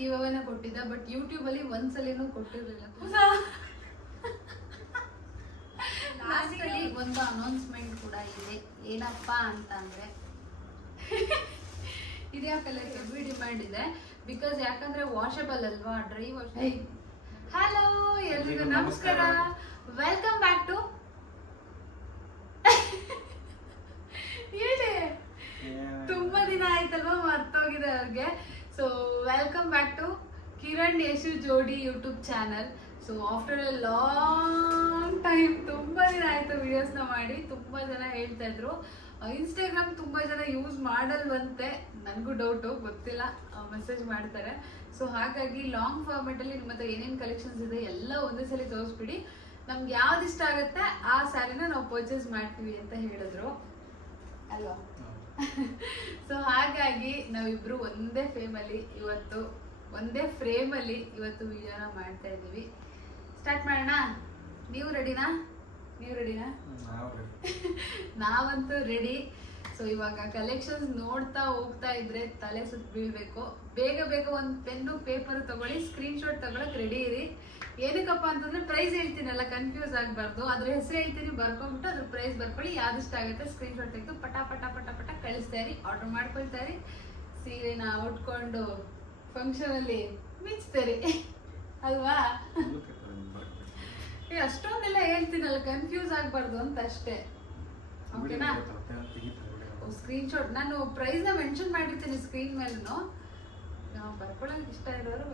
Give ಅವೇನ ಕೊಟ್ಟಿದ್ದೆ, but YouTube ಅಲ್ಲಿ ಒಂದ್ಸಲಿನೂ ಕೊಟ್ಟಿರ್ಲಿಲ್ಲ. Last ಅಲ್ಲಿ ಒಂದು ಅನೌನ್ಸ್ಮೆಂಟ್ ಕೂಡ ಇದೆ. ಏನಪ್ಪಾ ಅಂತ ಅಂದ್ರೆ ಇದೇ ಕಲರ್ ಹೆವಿ ಡಿಮ್ಯಾಂಡ್ ಇದೆ. ಬಿಕಾಸ್ ಯಾಕಂದ್ರೆ ವಾಷಬಲ್ ಅಲ್ವಾ, ಡ್ರೈ ವಾಶ್. ಹಲೋ ಎಲ್ರಿಗೂ ನಮಸ್ಕಾರ, ವೆಲ್ಕಮ್ ಬ್ಯಾಕ್ ಟು ಹೇಳಿ ತುಂಬಾ ದಿನ ಆಯ್ತಲ್ವಾ, ಮರ್ತೋಗಿದೆ ಅವ್ರಿಗೆ. So welcome back to Kiran Yashu ಜೋಡಿ YouTube channel. So after a long time, ತುಂಬಾ ದಿನ ಆಯ್ತು ವಿಡಿಯೋಸ್ನ ಮಾಡಿ. ತುಂಬಾ ಜನ ಹೇಳ್ತಾ ಇದ್ರು ಇನ್ಸ್ಟಾಗ್ರಾಮ್ ತುಂಬಾ ಜನ ಯೂಸ್ ಮಾಡಲ್ವಂತೆ, ನನಗೂ ಡೌಟು, ಗೊತ್ತಿಲ್ಲ, ಮೆಸೇಜ್ ಮಾಡ್ತಾರೆ. ಸೊ ಹಾಗಾಗಿ ಲಾಂಗ್ ಫಾರ್ಮೆಟ್ ಅಲ್ಲಿ ನಿಮ್ಮ ಹತ್ರ ಏನೇನು ಕಲೆಕ್ಷನ್ಸ್ ಇದೆ ಎಲ್ಲ ಒಂದೇ ಸಲ ತೋರಿಸ್ಬಿಡಿ, ನಮ್ಗೆ ಯಾವ್ದು ಇಷ್ಟ ಆಗುತ್ತೆ ಆ ಸ್ಯಾರಿನ ನಾವು ಪರ್ಚೇಸ್ ಮಾಡ್ತೀವಿ ಅಂತ ಹೇಳಿದ್ರು ಅಲ್ವಾ. ಸೊ ಹಾಗಾಗಿ ನಾವಿಬ್ರು ಒಂದೇ ಫ್ರೇಮಲ್ಲಿ ಇವತ್ತು ವಿಡಿಯೋನ ಮಾಡ್ತಾ ಇದ್ದೀವಿ. ಸ್ಟಾರ್ಟ್ ಮಾಡೋಣ. ನೀವು ರೆಡಿನಾ? ನಾವಂತೂ ರೆಡಿ. ಸೊ ಇವಾಗ ಕಲೆಕ್ಷನ್ಸ್ ನೋಡ್ತಾ ಹೋಗ್ತಾ ಇದ್ರೆ ತಲೆ ಸುತ್ತ ಬೀಳ್ಬೇಕು. ಬೇಗ ಒಂದು ಪೆನ್ನು ಪೇಪರ್ ತಗೊಳ್ಳಿ, ಸ್ಕ್ರೀನ್ ಶಾಟ್ ತಗೊಳಕ್ ರೆಡಿ ಇರಿ. ಏನಕ್ಕಪ್ಪ ಅಂತಂದ್ರೆ ಪ್ರೈಸ್ ಹೇಳ್ತೀನಲ್ಲ, ಕನ್ಫ್ಯೂಸ್ ಆಗಬಾರ್ದು. ಅದ್ರ ಹೆಸರು ಹೇಳ್ತೀನಿ, ಬರ್ಕೊಂಡ್ಬಿಟ್ಟು ಅದ್ರ ಪ್ರೈಸ್ ಬರ್ಕೊಳ್ಳಿ. ಯಾವ್ದಿಷ್ಟ ಆಗುತ್ತೆ ಸ್ಕ್ರೀನ್ ಶಾಟ್ ತೆಗೆದು ಪಟ ಕಳಿಸ್ತಾ ಇರಿ, ಆರ್ಡರ್ ಮಾಡ್ಕೊಳ್ತಾ ಇರಿ. ಸೀರೆನ ಉಟ್ಕೊಂಡು ಫಂಕ್ಷನ್ ಅಲ್ಲಿ ಮಿಂಚ್ತೇರಿ ಅಲ್ವಾ. ಅಷ್ಟೊಂದೆಲ್ಲ ಹೇಳ್ತೀನಲ್ಲ, ಕನ್ಫ್ಯೂಸ್ ಆಗ್ಬಾರ್ದು ಅಂತ ಅಷ್ಟೇ, ಓಕೆನಾ? ಸ್ಕ್ರೀನ್ ಶಾಟ್ ನಾನು ಪ್ರೈಸ್ ನ ಮೆನ್ಷನ್ ಮಾಡಿರ್ತೀನಿ ಸ್ಕ್ರೀನ್ ಮೇಲೂ. ಬರ್ಕೊಳಕ್ ಇಷ್ಟ ಇರೋರು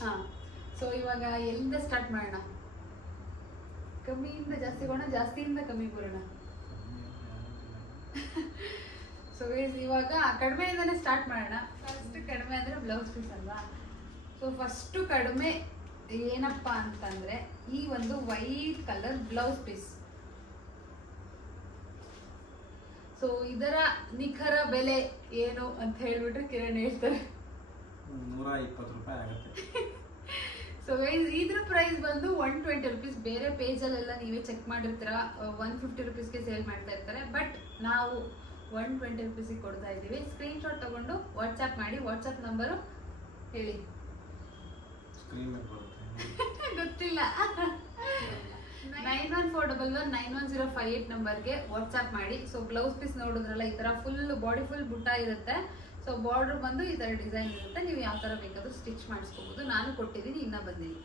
ಹಾ. ಸೊ ಇವಾಗ ಎಲ್ಲಿಂದ ಸ್ಟಾರ್ಟ್ ಮಾಡೋಣ? ಕಮ್ಮಿಯಿಂದ ಜಾಸ್ತಿ ಹೋಗೋಣ, ಜಾಸ್ತಿಯಿಂದ ಕಮ್ಮಿ ಬರೋಣ. ಸೊ ಇವಾಗ ಕಡಿಮೆಯಿಂದಾನೆ ಸ್ಟಾರ್ಟ್ ಮಾಡೋಣ. ಫಸ್ಟ್ ಕಡಿಮೆ ಅಂದ್ರೆ ಬ್ಲೌಸ್ ಪೀಸ್ ಅಲ್ವಾ. ಸೊ ಫಸ್ಟ್ ಕಡಿಮೆ ಏನಪ್ಪಾ ಅಂತಂದ್ರೆ ಈ ಒಂದು white colour blouse piece. So ಇದರ ನಿಖರ ಬೆಲೆ ಏನು ಅಂತ ಹೇಳ್ಬಿಟ್ರೆ ಕಿರಣ್ ಹೇಳ್ತಾರೆ. 120 ರೂಪಾಯಿ ಆಗುತ್ತೆ. ಸೊ ಇದ್ರ ಪ್ರೈಸ್ ಬಂದು 120 ರುಪೀಸ್. ಬೇರೆ ಪೇಜಲ್ಲೆಲ್ಲ ನೀವೇ ಚೆಕ್ ಮಾಡಿರ್ತೀರಾ 150 ರುಪೀಸ್ಗೆ ಸೇಲ್ ಮಾಡ್ತಾ ಇರ್ತಾರೆ, ಬಟ್ ನಾವು 120 ರುಪೀಸಿಗೆ ಕೊಡ್ತಾ ಇದ್ದೀವಿ. ಸ್ಕ್ರೀನ್ ಶಾಟ್ ತಗೊಂಡು ವಾಟ್ಸ್ಆ್ಯಪ್ ಮಾಡಿ. ವಾಟ್ಸ್ಆ್ಯಪ್ ನಂಬರು ಹೇಳಿ. ಗೊತ್ತಿಲ್ಲ. 9141191058 ನಂಬರ್ಗೆ ವಾಟ್ಸ್ಆ್ಯಪ್ ಮಾಡಿ. ಸೊ ಬ್ಲೌಸ್ ಪೀಸ್ ನೋಡಿದ್ರಲ್ಲ, ಈ ತರ ಬಾಡಿ ಫುಲ್ ಬುಟ್ಟ ಇರುತ್ತೆ. ಸೊ ಬಾರ್ಡರ್ ಬಂದು ಈ ತರ ಡಿಸೈನ್ ಇರುತ್ತೆ. ನೀವು ಯಾವ ತರ ಬೇಕಾದ್ರೂ ಸ್ಟಿಚ್ ಮಾಡಿಸ್ಕೋಬಹುದು. ನಾನು ಕೊಟ್ಟಿದ್ದೀನಿ, ಇನ್ನ ಬಂದಿಲ್ಲ.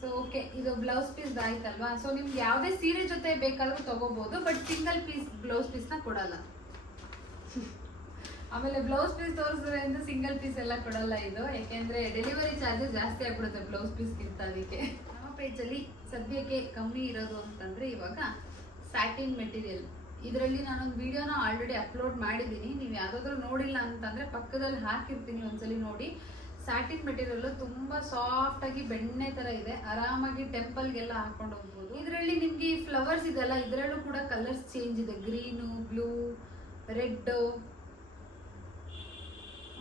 ಸೊ ಓಕೆ, ಇದು ಬ್ಲೌಸ್ ಪೀಸ್ ಆಯ್ತಲ್ವಾ. ಸೊ ನಿಮ್ಗೆ ಯಾವುದೇ ಸೀರೆ ಜೊತೆ ಬೇಕಾದ್ರೂ ತಗೋಬಹುದು, but single piece blouse piece ನ ಕೊಡಲ್ಲ. ಆಮೇಲೆ ಬ್ಲೌಸ್ ಪೀಸ್ ತೋರಿಸೋದ್ರಿಂದ ಸಿಂಗಲ್ ಪೀಸ್ ಎಲ್ಲ ಕೊಡಲ್ಲ ಇದು, ಯಾಕೆಂದ್ರೆ ಡೆಲಿವರಿ ಚಾರ್ಜಸ್ ಜಾಸ್ತಿ ಆಗ್ಬಿಡುತ್ತೆ ಬ್ಲೌಸ್ ಪೀಸ್ಗಿಂತ. ಅದಕ್ಕೆ ನಮ್ಮ ಪೇಜಲ್ಲಿ ಸದ್ಯಕ್ಕೆ ಕಮ್ಮಿ ಇರೋದು ಅಂತಂದ್ರೆ ಇವಾಗ ಸ್ಯಾಟಿನ್ ಮೆಟೀರಿಯಲ್. ಇದರಲ್ಲಿ ನಾನೊಂದು ವಿಡಿಯೋನ ಆಲ್ರೆಡಿ ಅಪ್ಲೋಡ್ ಮಾಡಿದ್ದೀನಿ. ನೀವು ಯಾವ್ದಾದ್ರು ನೋಡಿಲ್ಲ ಅಂತಂದ್ರೆ ಪಕ್ಕದಲ್ಲಿ ಹಾಕಿರ್ತೀನಿ, ಒಂದ್ಸಲಿ ನೋಡಿ. ಸ್ಯಾಟಿನ್ ಮೆಟೀರಿಯಲ್ ತುಂಬಾ ಸಾಫ್ಟ್ ಆಗಿ ಬೆಣ್ಣೆ ತರ ಇದೆ. ಆರಾಮಾಗಿ ಟೆಂಪಲ್ಗೆಲ್ಲ ಹಾಕೊಂಡು ಹೋಗ್ಬೋದು. ಇದರಲ್ಲಿ ನಿಮ್ಗೆ ಈ ಫ್ಲವರ್ಸ್ ಇದೆಲ್ಲ, ಇದರಲ್ಲೂ ಕೂಡ ಕಲರ್ಸ್ ಚೇಂಜ್ ಇದೆ. ಗ್ರೀನು, ಬ್ಲೂ, ರೆಡ್,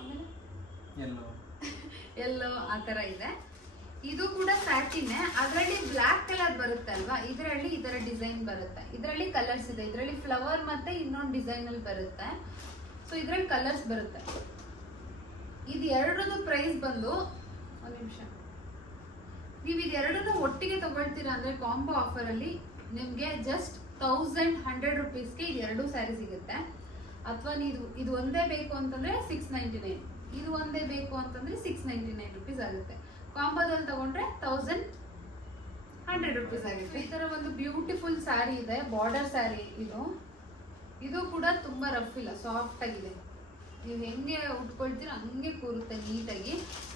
ಆಮೇಲೆ ಎಲ್ಲೋ ಆ ತರ ಇದೆ. ಇದು ಕೂಡ ಸ್ಯಾಟಿನ್. ಅದರಲ್ಲಿ ಬ್ಲಾಕ್ ಕಲರ್ ಬರುತ್ತೆ ಅಲ್ವಾ, ಇದರಲ್ಲಿ ಇದರ ಡಿಸೈನ್ ಬರುತ್ತೆ. ಇದರಲ್ಲಿ ಕಲರ್ಸ್ ಇದೆ. ಇದರಲ್ಲಿ ಫ್ಲವರ್ ಮತ್ತೆ ಇನ್ನೊಂದು ಡಿಸೈನ್ ಅಲ್ಲಿ ಬರುತ್ತೆ. ಸೊ ಇದ್ರಲ್ಲಿ ಕಲರ್ಸ್ ಬರುತ್ತೆ. ಇದು ಎರಡರದ್ದು ಪ್ರೈಸ್ ಬಂದು, ಒಂದು ನಿಮಿಷ, ನೀವು ಇದೆರಡನ್ನು ಒಟ್ಟಿಗೆ ತಗೊಳ್ತೀರಾ ಅಂದ್ರೆ ಕಾಂಬೋ ಆಫರ್ ಅಲ್ಲಿ ನಿಮ್ಗೆ ಜಸ್ಟ್ 1100 ರುಪೀಸ್ಗೆ ಇದು ಎರಡು ಸ್ಯಾರಿ ಸಿಗುತ್ತೆ. ಅಥವಾ ನೀವು ಇದು ಒಂದೇ ಬೇಕು ಅಂತಂದ್ರೆ 699, ಇದು ಒಂದೇ ಬೇಕು ಅಂತಂದ್ರೆ 699 ರುಪೀಸ್ ಆಗುತ್ತೆ. ಕಾಂಬೋದಲ್ಲಿ ತಗೊಂಡ್ರೆ 1100 ರುಪೀಸ್ ಆಗುತ್ತೆ. ಈ ತರ ಒಂದು ಬ್ಯೂಟಿಫುಲ್ ಸ್ಯಾರಿ ಇದೆ, ಬಾರ್ಡರ್ ಸ್ಯಾರಿ. ಇದು ಕೂಡ ತುಂಬಾ ರಫ್ ಇಲ್ಲ, ಸಾಫ್ಟ್ ಆಗಿದೆ. ನೀವು ಹೆಂಗೆ ಉಟ್ಕೊಳ್ತೀರಾ ಹಂಗೆ ಕೂರುತ್ತೆ ನೀಟಾಗಿ.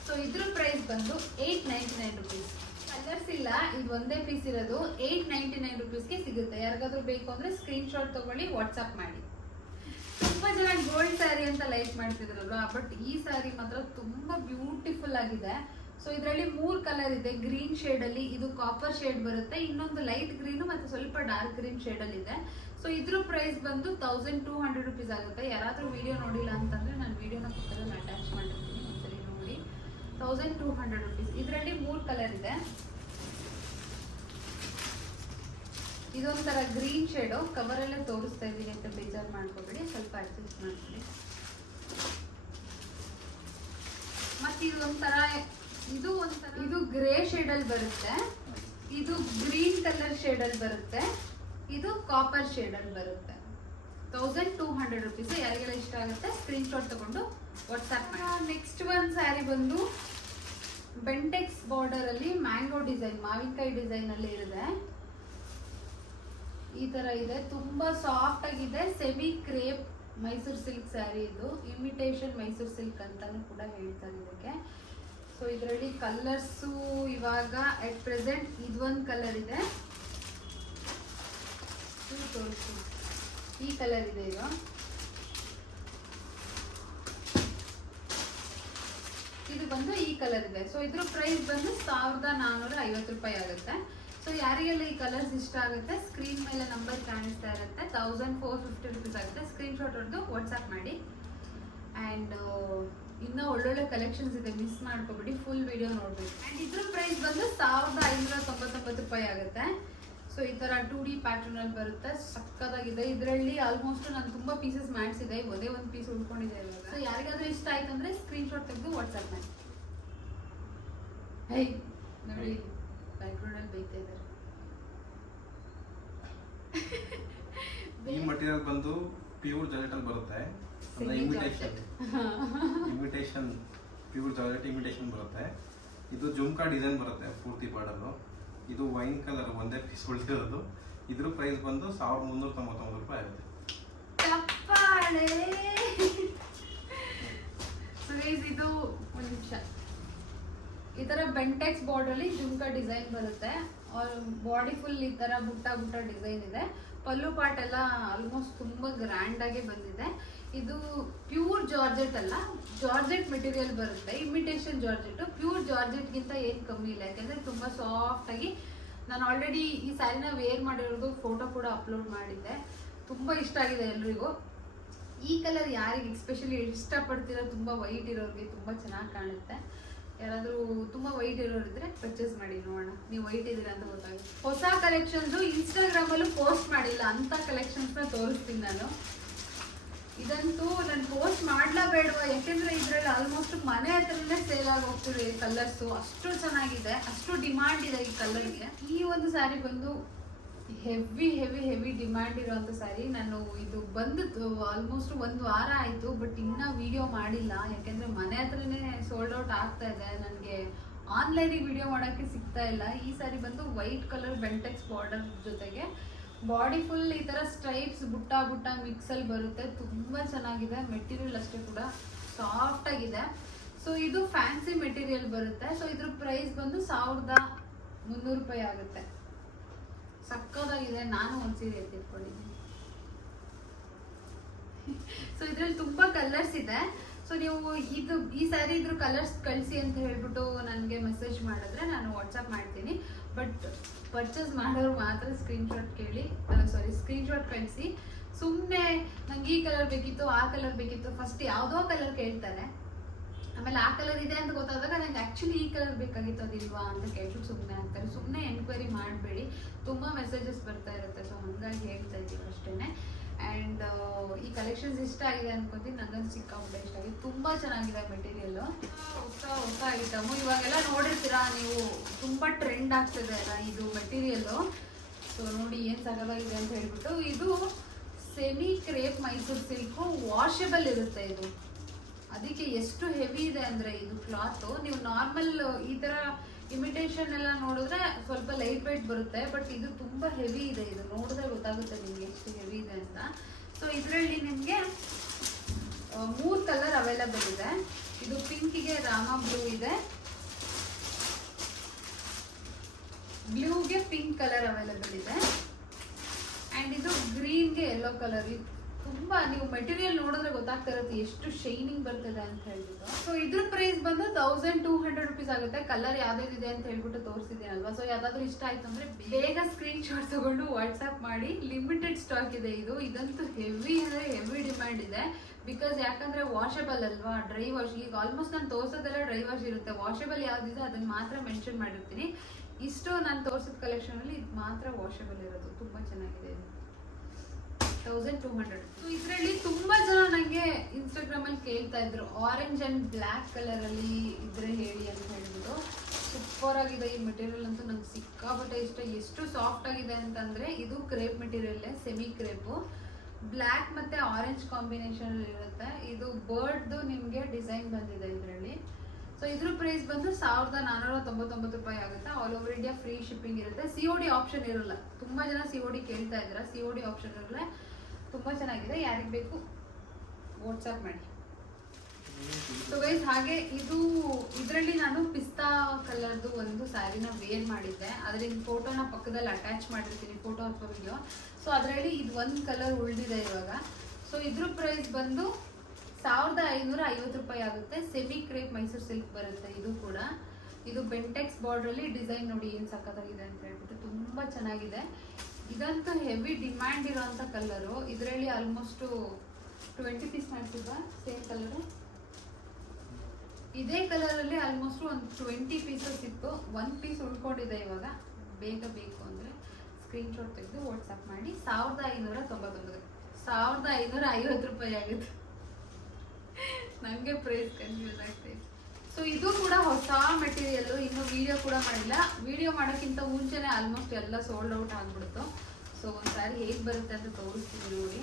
ಸೊ ಇದ್ರ ಪ್ರೈಸ್ ಬಂದು 899 ರುಪೀಸ್. ಕಲರ್ಸ್ ಇಲ್ಲ, ಇದು ಒಂದೇ ಪೀಸ್ ಇರೋದು. 899 ರುಪೀಸ್ಗೆ ಸಿಗುತ್ತೆ. ಯಾರಿಗಾದ್ರೂ ಬೇಕು ಅಂದ್ರೆ ಸ್ಕ್ರೀನ್ ಶಾಟ್ ತಗೊಳ್ಳಿ, ವಾಟ್ಸ್ಆಪ್ ಮಾಡಿ. ತುಂಬಾ ಜನ ಗೋಲ್ಡ್ ಸ್ಯಾರಿ ಅಂತ ಲೈಕ್ ಮಾಡ್ತಿದ್ರಲ್ವಾ, ಬಟ್ ಈ ಸ್ಯಾರಿ ಮಾತ್ರ ತುಂಬಾ ಬ್ಯೂಟಿಫುಲ್ ಆಗಿದೆ. ಸೊ ಇದರಲ್ಲಿ 3 ಕಲರ್ ಇದೆ. ಗ್ರೀನ್ ಶೇಡ್ ಅಲ್ಲಿ, ಇದು ಕಾಪರ್ ಶೇಡ್ ಬರುತ್ತೆ, ಇನ್ನೊಂದು ಲೈಟ್ ಗ್ರೀನ್ ಮತ್ತೆ ಸ್ವಲ್ಪ ಡಾರ್ಕ್ ಗ್ರೀನ್ ಶೇಡ್ ಅಲ್ಲಿ ಇದೆ. ಸೊ ಇದ್ರ ಪ್ರೈಸ್ ಬಂದು 1200 ರುಪೀಸ್ ಆಗುತ್ತೆ. ಯಾರಾದ್ರೂ ವಿಡಿಯೋ ನೋಡಿಲ್ಲ ಅಂತಂದ್ರೆ ನಾನು ವಿಡಿಯೋನ ಪಕ್ಕದಲ್ಲಿ ಅಟ್ಯಾಚ್ ಮಾಡಿರ್ತೀನಿ, ಒಂದ್ಸರಿ ನೋಡಿ. 1200 ರುಪೀಸ್. ಇದರಲ್ಲಿ 3 ಕಲರ್ ಇದೆ. ಇದೊಂಥರ ಗ್ರೀನ್ ಶೇಡು. ಕವರಲ್ಲೇ ತೋರಿಸ್ತಾ ಇದ್ದೀನಿ ಅಂತ ಬೇಜಾರು ಮಾಡ್ಕೋಬೇಡಿ, ಸ್ವಲ್ಪ ಅಡ್ಜಸ್ಟ್ ಮಾಡ್ಕೊಳ್ಳಿ. ಮತ್ತೆ ಇದು ಗ್ರೇ ಶೇಡ್ ಅಲ್ಲಿ ಬರುತ್ತೆ, ಇದು ಗ್ರೀನ್ ಕಲರ್ ಶೇಡ್ ಅಲ್ಲಿ ಬರುತ್ತೆ, ಇದು ಕಾಪರ್ ಶೇಡ್ ಅಲ್ಲಿ ಬರುತ್ತೆ. 1200 ರುಪೀಸ್. ಯಾರಿಗೆಲ್ಲ ಇಷ್ಟ ಆಗುತ್ತೆ ಸ್ಕ್ರೀನ್ ಶಾಟ್ ತಗೊಂಡು ವಾಟ್ಸ್ಆಪ್ ಮಾಡಿ. ನೆಕ್ಸ್ಟ್ ಒಂದು ಸ್ಯಾರಿ ಬಂದು ಬೆಂಟೆಕ್ಸ್ ಬಾರ್ಡರ್ ಅಲ್ಲಿ ಮ್ಯಾಂಗೋ ಡಿಸೈನ್, ಮಾವಿನಕಾಯಿ ಡಿಸೈನ್ ಅಲ್ಲಿ ಇದೆ. ಈ ತರ ಇದೆ, ತುಂಬಾ ಸಾಫ್ಟ್ ಆಗಿದೆ. Semi crepe Mysuru silk sari ಇದು. ಇಮಿಟೇಷನ್ ಮೈಸೂರು ಸಿಲ್ಕ್ ಅಂತಾನು ಕೂಡ ಹೇಳ್ತಾರೆ ಇದಕ್ಕೆ. ಸೊ ಇದರಲ್ಲಿ ಕಲರ್ಸು ಇವಾಗ ಎಟ್ ಪ್ರೆಸೆಂಟ್ ಇದೊಂದು ಕಲರ್ ಇದೆ, ಈ ಕಲರ್ ಇದೆ ಈಗ. ಇದು ಬಂದು ಈ ಕಲರ್ ಇದೆ. ಸೊ ಇದ್ರ ಪ್ರೈಸ್ ಬಂದು 1450 ರೂಪಾಯಿ ಆಗುತ್ತೆ. ಸೊ ಯಾರಿಗೆಲ್ಲ ಈ ಕಲರ್ಸ್ ಇಷ್ಟ ಆಗುತ್ತೆ ಸ್ಕ್ರೀನ್ ಮೇಲೆ ನಂಬರ್ ಕಾಣಿಸ್ತಾ ಇರುತ್ತೆ. 1450 ರುಪೀಸ್ ಆಗುತ್ತೆ. ಸ್ಕ್ರೀನ್ ಶಾಟ್ ಹೊಡೆದು ವಾಟ್ಸ್ಆಪ್ ಮಾಡಿ. ಆ್ಯಂಡ್ ಇನ್ನೂ ಒಳ್ಳೊಳ್ಳೆ ಕಲೆಕ್ಷನ್ಸ್ ಇದೆ, ಮಿಸ್ ಮಾಡ್ಕೊಬಿಡಿ, ಫುಲ್ ವಿಡಿಯೋ ನೋಡ್ಬೇಕು. ಆ್ಯಂಡ್ ಇದ್ರ ಪ್ರೈಸ್ ಬಂದು 1599 ರೂಪಾಯಿ ಆಗುತ್ತೆ. ಸೊ ಈ ಥರ 2D ಪ್ಯಾಟರ್ನ್ ಅಲ್ಲಿ ಬರುತ್ತೆ, ಸಕ್ಕತ್ತಾಗಿದೆ. ಇದರಲ್ಲಿ ಆಲ್ಮೋಸ್ಟ್ ನಾನು ತುಂಬ ಪೀಸಸ್ ಮಾಡಿಸಿದೆ, ಒಂದೇ ಒಂದು ಪೀಸ್ ಉಳ್ಕೊಂಡಿದೆ ಇವಾಗ. ಸೊ ಯಾರಿಗಾದ್ರೂ ಇಷ್ಟ ಆಯ್ತು ಅಂದರೆ ಸ್ಕ್ರೀನ್ ಶಾಟ್ ತೆಗೆದು ವಾಟ್ಸ್ಆಪ್ ಮಾಡಿ. ಹೈ ನೋಡಿ ಬ್ಯಾಕ್ಗ್ರೌಂಡಲ್ಲಿ ಬೈತಾ ಇದ್ದಾರೆ. ಈ ಮಟೀರಿಯಲ್ ಬಂದು ಪ್ಯೂರ್ ಜಾರ್ಜೆಟ್ ಅಲ್ಲಿ ಬರುತ್ತೆ, ಅಂದ್ರೆ ಇಮಿಟೇಷನ್ ಪ್ಯೂರ್ ಜಾರ್ಜೆಟ್ ಇಮಿಟೇಷನ್ ಬರುತ್ತೆ. ಇದು ಜುಮ್ಕಾ ಡಿಸೈನ್ ಬರುತ್ತೆ ಪೂರ್ತಿ ಬಾರ್ಡರ್. ಇದು ವೈನ್ ಕಲರ್ ಒಂದೇ ಪೀಸ್ ಉಳಿದಿರೋದು. ಇದ್ರ ಪ್ರೈಸ್ ಬಂದು 1399 ರೂಪಾಯಿ ಆಗುತ್ತೆ. ಇದು ಒಂದು ನಿಮಿಷ. ಈ ತರ ಬೆಂಟೆಕ್ಸ್ ಬಾರ್ಡರ್ ಅಲ್ಲಿ ಜುಮ್ಕಾ ಡಿಸೈನ್ ಬರುತ್ತೆ. ಬಾಡಿ ಫುಲ್ ಈ ತರ ಬುಟ್ಟ ಡಿಸೈನ್ ಇದೆ. ಪಲ್ಲು ಪಾರ್ಟ್ ಎಲ್ಲ ಆಲ್ಮೋಸ್ಟ್ ತುಂಬಾ ಗ್ರ್ಯಾಂಡ್ ಆಗಿ ಬಂದಿದೆ. ಇದು ಪ್ಯೂರ್ ಜಾರ್ಜೆಟ್ ಅಲ್ಲ, ಜಾರ್ಜೆಟ್ ಮೆಟೀರಿಯಲ್ ಬರುತ್ತೆ, ಇಮಿಟೇಷನ್ ಜಾರ್ಜೆಟ್. ಪ್ಯೂರ್ ಜಾರ್ಜೆಟ್ ಗಿಂತ ಏನ್ ಕಮ್ಮಿ ಇಲ್ಲ, ಯಾಕಂದ್ರೆ ತುಂಬಾ ಸಾಫ್ಟ್ ಆಗಿ. ನಾನು ಆಲ್ರೆಡಿ ಈ ಸ್ಯಾರಿನ ವೇರ್ ಮಾಡಿರೋದು ಫೋಟೋ ಕೂಡ ಅಪ್ಲೋಡ್ ಮಾಡಿದ್ದೆ, ತುಂಬಾ ಇಷ್ಟ ಆಗಿದೆ ಎಲ್ರಿಗೂ. ಈ ಕಲರ್ ಯಾರಿಗೆ ಎಸ್ಪೆಷಲಿ ಇಷ್ಟಪಡ್ತೀರೋ, ತುಂಬಾ ವೈಟ್ ಇರೋರಿಗೆ ತುಂಬಾ ಚೆನ್ನಾಗಿ ಕಾಣುತ್ತೆ. ಯಾರಾದ್ರೂ ತುಂಬಾ ವೈಟ್ ಇರೋರಿದ್ರೆ ಪರ್ಚೇಸ್ ಮಾಡಿ ನೋಡೋಣ, ನೀವು ವೈಟ್ ಇದ್ದೀರಾ ಅಂತ ಗೊತ್ತಾಗುತ್ತೆ. ಹೊಸ ಕಲೆಕ್ಷನ್ಸ್ ಇನ್ಸ್ಟಾಗ್ರಾಮ್ ಅಲ್ಲೂ ಪೋಸ್ಟ್ ಮಾಡಿಲ್ಲ ಅಂತ ಕಲೆಕ್ಷನ್ಸ್ ನ ತೋರಿಸ್ತೀನಿ ನಾನು. ಇದಂತೂ ನಾನು ಪೋಸ್ಟ್ ಮಾಡ್ಲೇಬೇಡವಾ, ಯಾಕೆಂದ್ರೆ ಇದ್ರಲ್ಲಿ ಆಲ್ಮೋಸ್ಟ್ ಮನೆ ಹತ್ರನೇ ಸೇಲ್ ಆಗಿ ಹೋಗ್ತಿದೆ ಈ ಕಲರ್ಸ್. ಅಷ್ಟು ಚೆನ್ನಾಗಿದೆ, ಅಷ್ಟು ಡಿಮಾಂಡ್ ಇದೆ ಈ ಕಲರ್ಗೆ. ಈ ಒಂದು ಸ್ಯಾರಿ ಬಂದು ಹೆವಿ ಹೆವಿ ಹೆವಿ ಡಿಮ್ಯಾಂಡ್ ಇರುವಂತ ಸ್ಯಾರಿ. ನಾನು ಇದು ಬಂದು ಆಲ್ಮೋಸ್ಟ್ 1 ವಾರ ಆಯ್ತು, ಬಟ್ ಇನ್ನ ವಿಡಿಯೋ ಮಾಡಿಲ್ಲ, ಯಾಕೆಂದ್ರೆ ಮನೆ ಹತ್ರನೇ ಸೋಲ್ಡ್ ಔಟ್ ಆಗ್ತಾ ಇದೆ. ನನಗೆ ಆನ್ಲೈನಿಗೆ ವಿಡಿಯೋ ಮಾಡೋಕ್ಕೆ ಸಿಗ್ತಾ ಇಲ್ಲ. ಈ ಸ್ಯಾರಿ ಬಂದು ವೈಟ್ ಕಲರ್ ಬೆಂಟೆಕ್ಸ್ ಬಾರ್ಡರ್ ಜೊತೆಗೆ ಬಾಡಿ ಫುಲ್ ಈ ತರ ಸ್ಟ್ರೈಪ್ಸ್ ಬುಟ್ಟ ಮಿಕ್ಸ್ ಅಲ್ಲಿ ಬರುತ್ತೆ. ತುಂಬಾ ಚೆನ್ನಾಗಿದೆ. ಮೆಟೀರಿಯಲ್ ಅಷ್ಟೇ ಕೂಡ ಸಾಫ್ಟ್ ಆಗಿದೆ. ಸೊ ಇದು ಫ್ಯಾನ್ಸಿ ಮೆಟೀರಿಯಲ್ ಬರುತ್ತೆ. ಸೊ ಇದ್ರ ಪ್ರೈಸ್ ಬಂದು 1300 ರೂಪಾಯಿ ಆಗುತ್ತೆ. ಸಕ್ಕದಾಗಿದೆ. ನಾನು ಒಂದು ಸೀರೆ ಎತ್ತಿಟ್ಕೊಂಡಿದ್ದೀನಿ. ಸೊ ಇದ್ರಲ್ಲಿ ತುಂಬಾ ಕಲರ್ಸ್ ಇದೆ. ಸೊ ನೀವು ಈ ಸ್ಯಾರಿ ಇದ್ರ ಕಲರ್ಸ್ ಕಳಿಸಿ ಅಂತ ಹೇಳ್ಬಿಟ್ಟು ನನಗೆ ಮೆಸೇಜ್ ಮಾಡಿದ್ರೆ ನಾನು ವಾಟ್ಸಪ್ ಮಾಡ್ತೀನಿ. ಬಟ್ ಪರ್ಚೇಸ್ ಮಾಡೋರು ಮಾತ್ರ ಸ್ಕ್ರೀನ್ ಶಾಟ್ ಕಳಿಸಿ. ಸುಮ್ಮನೆ ನಂಗೆ ಈ ಕಲರ್ ಬೇಕಿತ್ತು, ಆ ಕಲರ್ ಬೇಕಿತ್ತು, ಫಸ್ಟ್ ಯಾವುದೋ ಕಲರ್ ಕೇಳ್ತಾರೆ, ಆಮೇಲೆ ಆ ಕಲರ್ ಇದೆ ಅಂತ ಗೊತ್ತಾದಾಗ ನಂಗೆ ಆ್ಯಕ್ಚುಲಿ ಈ ಕಲರ್ ಬೇಕಾಗಿತ್ತು ಅದಿಲ್ವಾ ಅಂತ ಕೇಳ್ಬಿಟ್ಟು ಸುಮ್ಮನೆ ಆಗ್ತಾರೆ. ಸುಮ್ಮನೆ ಎನ್ಕ್ವೈರಿ ಮಾಡಬೇಡಿ, ತುಂಬ ಮೆಸೇಜಸ್ ಬರ್ತಾ ಇರುತ್ತೆ. ಸೊ ಹಾಗಾಗಿ ಹೇಳ್ತಾ ಇದ್ದೀವಿ ಅಷ್ಟೇ. ಆ್ಯಂಡ್ ಈ ಕಲೆಕ್ಷನ್ಸ್ ಇಷ್ಟ ಆಗಿದೆ ಅನ್ಕೋತೀನಿ. ನಂಗಂತೂ ಸಿಕ್ಕಾಪಟ್ಟೆ ಇಷ್ಟ ಆಗಿದೆ, ತುಂಬ ಚೆನ್ನಾಗಿದೆ ಮೆಟೀರಿಯಲ್ಲು. ಹೊಸ ಐಟಮು ಇವಾಗೆಲ್ಲ ನೋಡಿರ್ತೀರಾ ನೀವು, ತುಂಬ ಟ್ರೆಂಡ್ ಆಗ್ತದೆ ಅಲ್ಲ ಇದು ಮೆಟೀರಿಯಲ್ಲು. ಸೊ ನೋಡಿ ಏನು ಸಗದಾಗಿದೆ ಅಂತ ಹೇಳ್ಬಿಟ್ಟು. ಇದು semi crepe Mysuru silk, washable ಇರುತ್ತೆ ಇದು. ಅದಕ್ಕೆ ಎಷ್ಟು ಹೆವಿ ಇದೆ ಅಂದರೆ ಇದು ಕ್ಲಾತು. ನೀವು ನಾರ್ಮಲ್ ಈ ಥರ ಇಮಿಟೇಷನ್ ಎಲ್ಲ ನೋಡಿದ್ರೆ ಸ್ವಲ್ಪ ಲೈಟ್ ವೆಯ್ಟ್ ಬರುತ್ತೆ, ಬಟ್ ಇದು ತುಂಬ ಹೆವಿ ಇದೆ. ಇದು ನೋಡಿದ್ರೆ ಗೊತ್ತಾಗುತ್ತೆ ನಿಮಗೆ ಎಷ್ಟು ಹೆವಿ ಇದೆ ಅಂತ. ಸೊ ಇದರಲ್ಲಿ ನಿಮಗೆ 3 ಕಲರ್ ಅವೈಲಬಲ್ ಇದೆ. ಇದು ಪಿಂಕಿಗೆ ರಾಮ ಬ್ಲೂ ಇದೆ, ಬ್ಲೂಗೆ ಪಿಂಕ್ ಕಲರ್ ಅವೈಲಬಲ್ ಇದೆ, ಆ್ಯಂಡ್ ಇದು ಗ್ರೀನ್ಗೆ ಯೆಲ್ಲೋ ಕಲರ್. ತುಂಬಾ ನೀವು ಮೆಟೀರಿಯಲ್ ನೋಡಿದ್ರೆ ಗೊತ್ತಾಗ್ತಾ ಇರುತ್ತೆ ಎಷ್ಟು ಶೈನಿಂಗ್ ಬರ್ತದೆ ಅಂತ ಹೇಳ್ಬಿಟ್ಟು. ಸೊ ಇದ್ರ ಪ್ರೈಸ್ ಬಂದು 1200 ರುಪೀಸ್ ಆಗುತ್ತೆ. ಕಲರ್ ಯಾವ್ದಿದೆ ಅಂತ ಹೇಳ್ಬಿಟ್ಟು ತೋರಿಸಿದ್ದೀನಲ್ವಾ. ಸೊ ಯಾವ್ದಾದ್ರು ಇಷ್ಟ ಆಯ್ತು ಅಂದ್ರೆ ಬೇಗ ಸ್ಕ್ರೀನ್ ಶಾಟ್ ತಗೊಂಡು ವಾಟ್ಸ್ಆಪ್ ಮಾಡಿ. ಲಿಮಿಟೆಡ್ ಸ್ಟಾಕ್ ಇದೆ ಇದು. ಇದಂತೂ ಹೆವಿ ಅಂದ್ರೆ ಹೆವಿ ಡಿಮ್ಯಾಂಡ್ ಇದೆ. ಬಿಕಾಸ್ ಯಾಕಂದ್ರೆ ವಾಷಬಲ್ ಅಲ್ವಾ, ಡ್ರೈ ವಾಶ್. ಈಗ ಆಲ್ಮೋಸ್ಟ್ ನಾನು ತೋರಿಸೋದೆಲ್ಲ ಡ್ರೈ ವಾಶ್ ಇರುತ್ತೆ. ವಾಷಬಲ್ ಯಾವ್ದಿದೆ ಅದನ್ನ ಮಾತ್ರ ಮೆನ್ಷನ್ ಮಾಡಿರ್ತೀನಿ. ಇಷ್ಟು ನಾನು ತೋರಿಸಿದ ಕಲೆಕ್ಷನ್ ಅಲ್ಲಿ ಇದು ಮಾತ್ರ ವಾಷಬಲ್ ಇರೋದು. ತುಂಬಾ ಚೆನ್ನಾಗಿದೆ ಇದು. 1200. ಸೊ ಇದರಲ್ಲಿ ತುಂಬಾ ಜನ ನನಗೆ ಇನ್ಸ್ಟಾಗ್ರಾಮ್ ಅಲ್ಲಿ ಕೇಳ್ತಾ ಇದ್ರು ಆರೆಂಜ್ ಅಂಡ್ ಬ್ಲ್ಯಾಕ್ ಕಲರ್ ಅಲ್ಲಿ ಇದ್ರೆ ಹೇಳಿ ಅಂತ ಹೇಳ್ಬಿಟ್ಟು. ಸೂಪರ್ ಆಗಿದೆ ಈ ಮೆಟೀರಿಯಲ್ ಅಂತೂ, ನಂಗೆ ಸಿಕ್ಕಾಪಟ್ಟೆ ಇಷ್ಟ. ಎಷ್ಟು ಸಾಫ್ಟ್ ಆಗಿದೆ ಅಂತಂದ್ರೆ ಇದು crepe material, semi crepe, black ಮತ್ತೆ ಆರೆಂಜ್ ಕಾಂಬಿನೇಷನ್ ಇರುತ್ತೆ. ಇದು ಬರ್ಡ್ದು ನಿಮ್ಗೆ ಡಿಸೈನ್ ಬಂದಿದೆ ಇದರಲ್ಲಿ. ಸೊ ಇದ್ರ ಪ್ರೈಸ್ ಬಂದು 1499 ರೂಪಾಯಿ ಆಗುತ್ತೆ. All over India free shipping ಇರುತ್ತೆ. COD ಆಪ್ಷನ್ ಇರಲ್ಲ. ತುಂಬಾ ಜನ COD ಕೇಳ್ತಾ ಇದ್ರ, COD ಆಪ್ಷನ್ ಇರಲ್ಲ. ತುಂಬಾ ಚೆನ್ನಾಗಿದೆ, ಯಾರಿಗೆ ಬೇಕು ವಾಟ್ಸ್ಆಪ್ ಮಾಡಿ. ಸೊ ಗೈಸ್ ಹಾಗೆ ಇದರಲ್ಲಿ ನಾನು ಪಿಸ್ತಾ ಕಲರ್ದು ಒಂದು ಸ್ಯಾರಿನ ವೇರ್ ಮಾಡಿದ್ದೆ. ಅದರಿಂದ ಫೋಟೋನ ಪಕ್ಕದಲ್ಲಿ ಅಟ್ಯಾಚ್ ಮಾಡಿರ್ತೀನಿ, ಫೋಟೋ ಅಥವಾ ವಿಡಿಯೋ. ಸೊ ಅದರಲ್ಲಿ ಇದು ಒಂದು ಕಲರ್ ಉಳಿದಿದೆ ಇವಾಗ. ಸೊ ಇದ್ರ ಪ್ರೈಸ್ ಬಂದು 1550 ರೂಪಾಯಿ ಆಗುತ್ತೆ. ಸೆಮಿ ಕ್ರೇಪ್ ಮೈಸೂರು ಸಿಲ್ಕ್ ಬರುತ್ತೆ. ಇದು ಕೂಡ ಇದು ಬೆಂಟೆಕ್ಸ್ ಬಾರ್ಡರ್ ಅಲ್ಲಿ ಡಿಸೈನ್ ನೋಡಿ ಏನ್ ಸಖತ್ತಾಗಿದೆ ಅಂತ ಹೇಳ್ಬಿಟ್ಟು, ತುಂಬಾ ಚೆನ್ನಾಗಿದೆ. ಇದಂತೂ ಹೆವಿ ಡಿಮ್ಯಾಂಡ್ ಇರೋಂಥ ಕಲರು. ಇದರಲ್ಲಿ ಆಲ್ಮೋಸ್ಟ್ 20 ಪೀಸ್ ಮಾಡಿಸಿದ್ವಾ ಸೇಮ್ ಕಲರು. ಇದೇ ಕಲರ್ ಅಲ್ಲಿ ಆಲ್ಮೋಸ್ಟ್ ಒಂದು 20 ಪೀಸಸ್ ಇತ್ತು. 1 ಪೀಸ್ ಉಳ್ಕೊಂಡಿದೆ ಇವಾಗ. ಬೇಗ ಬೇಕು ಅಂದ್ರೆ ಸ್ಕ್ರೀನ್ ಶಾಟ್ ತೆಗೆದು ವಾಟ್ಸ್ಆಪ್ ಮಾಡಿ. 1599, 1550 ರೂಪಾಯಿ ಆಗುತ್ತೆ. ನನಗೆ ಪ್ರೈಸ್ ಕನ್ಫ್ಯೂಸ್ ಆಗ್ತೈತೆ. ಸೊ ಇದು ಕೂಡ ಹೊಸ ಮೆಟೀರಿಯಲ್, ಇನ್ನು ವಿಡಿಯೋ ಕೂಡ ಮಾಡಿಲ್ಲ. ವಿಡಿಯೋ ಮಾಡೋಕ್ಕಿಂತ ಮುಂಚೆನೆ ಆಲ್ಮೋಸ್ಟ್ ಎಲ್ಲ ಸೋಲ್ಡ್ ಔಟ್ ಆಗ್ಬಿಡ್ತು. ಸೊ ಒಂದು ಸಾರಿ ಹೇಗೆ ಬರುತ್ತೆ ಅಂತ ತೋರಿಸ್ತೀನಿ ನೋಡಿ.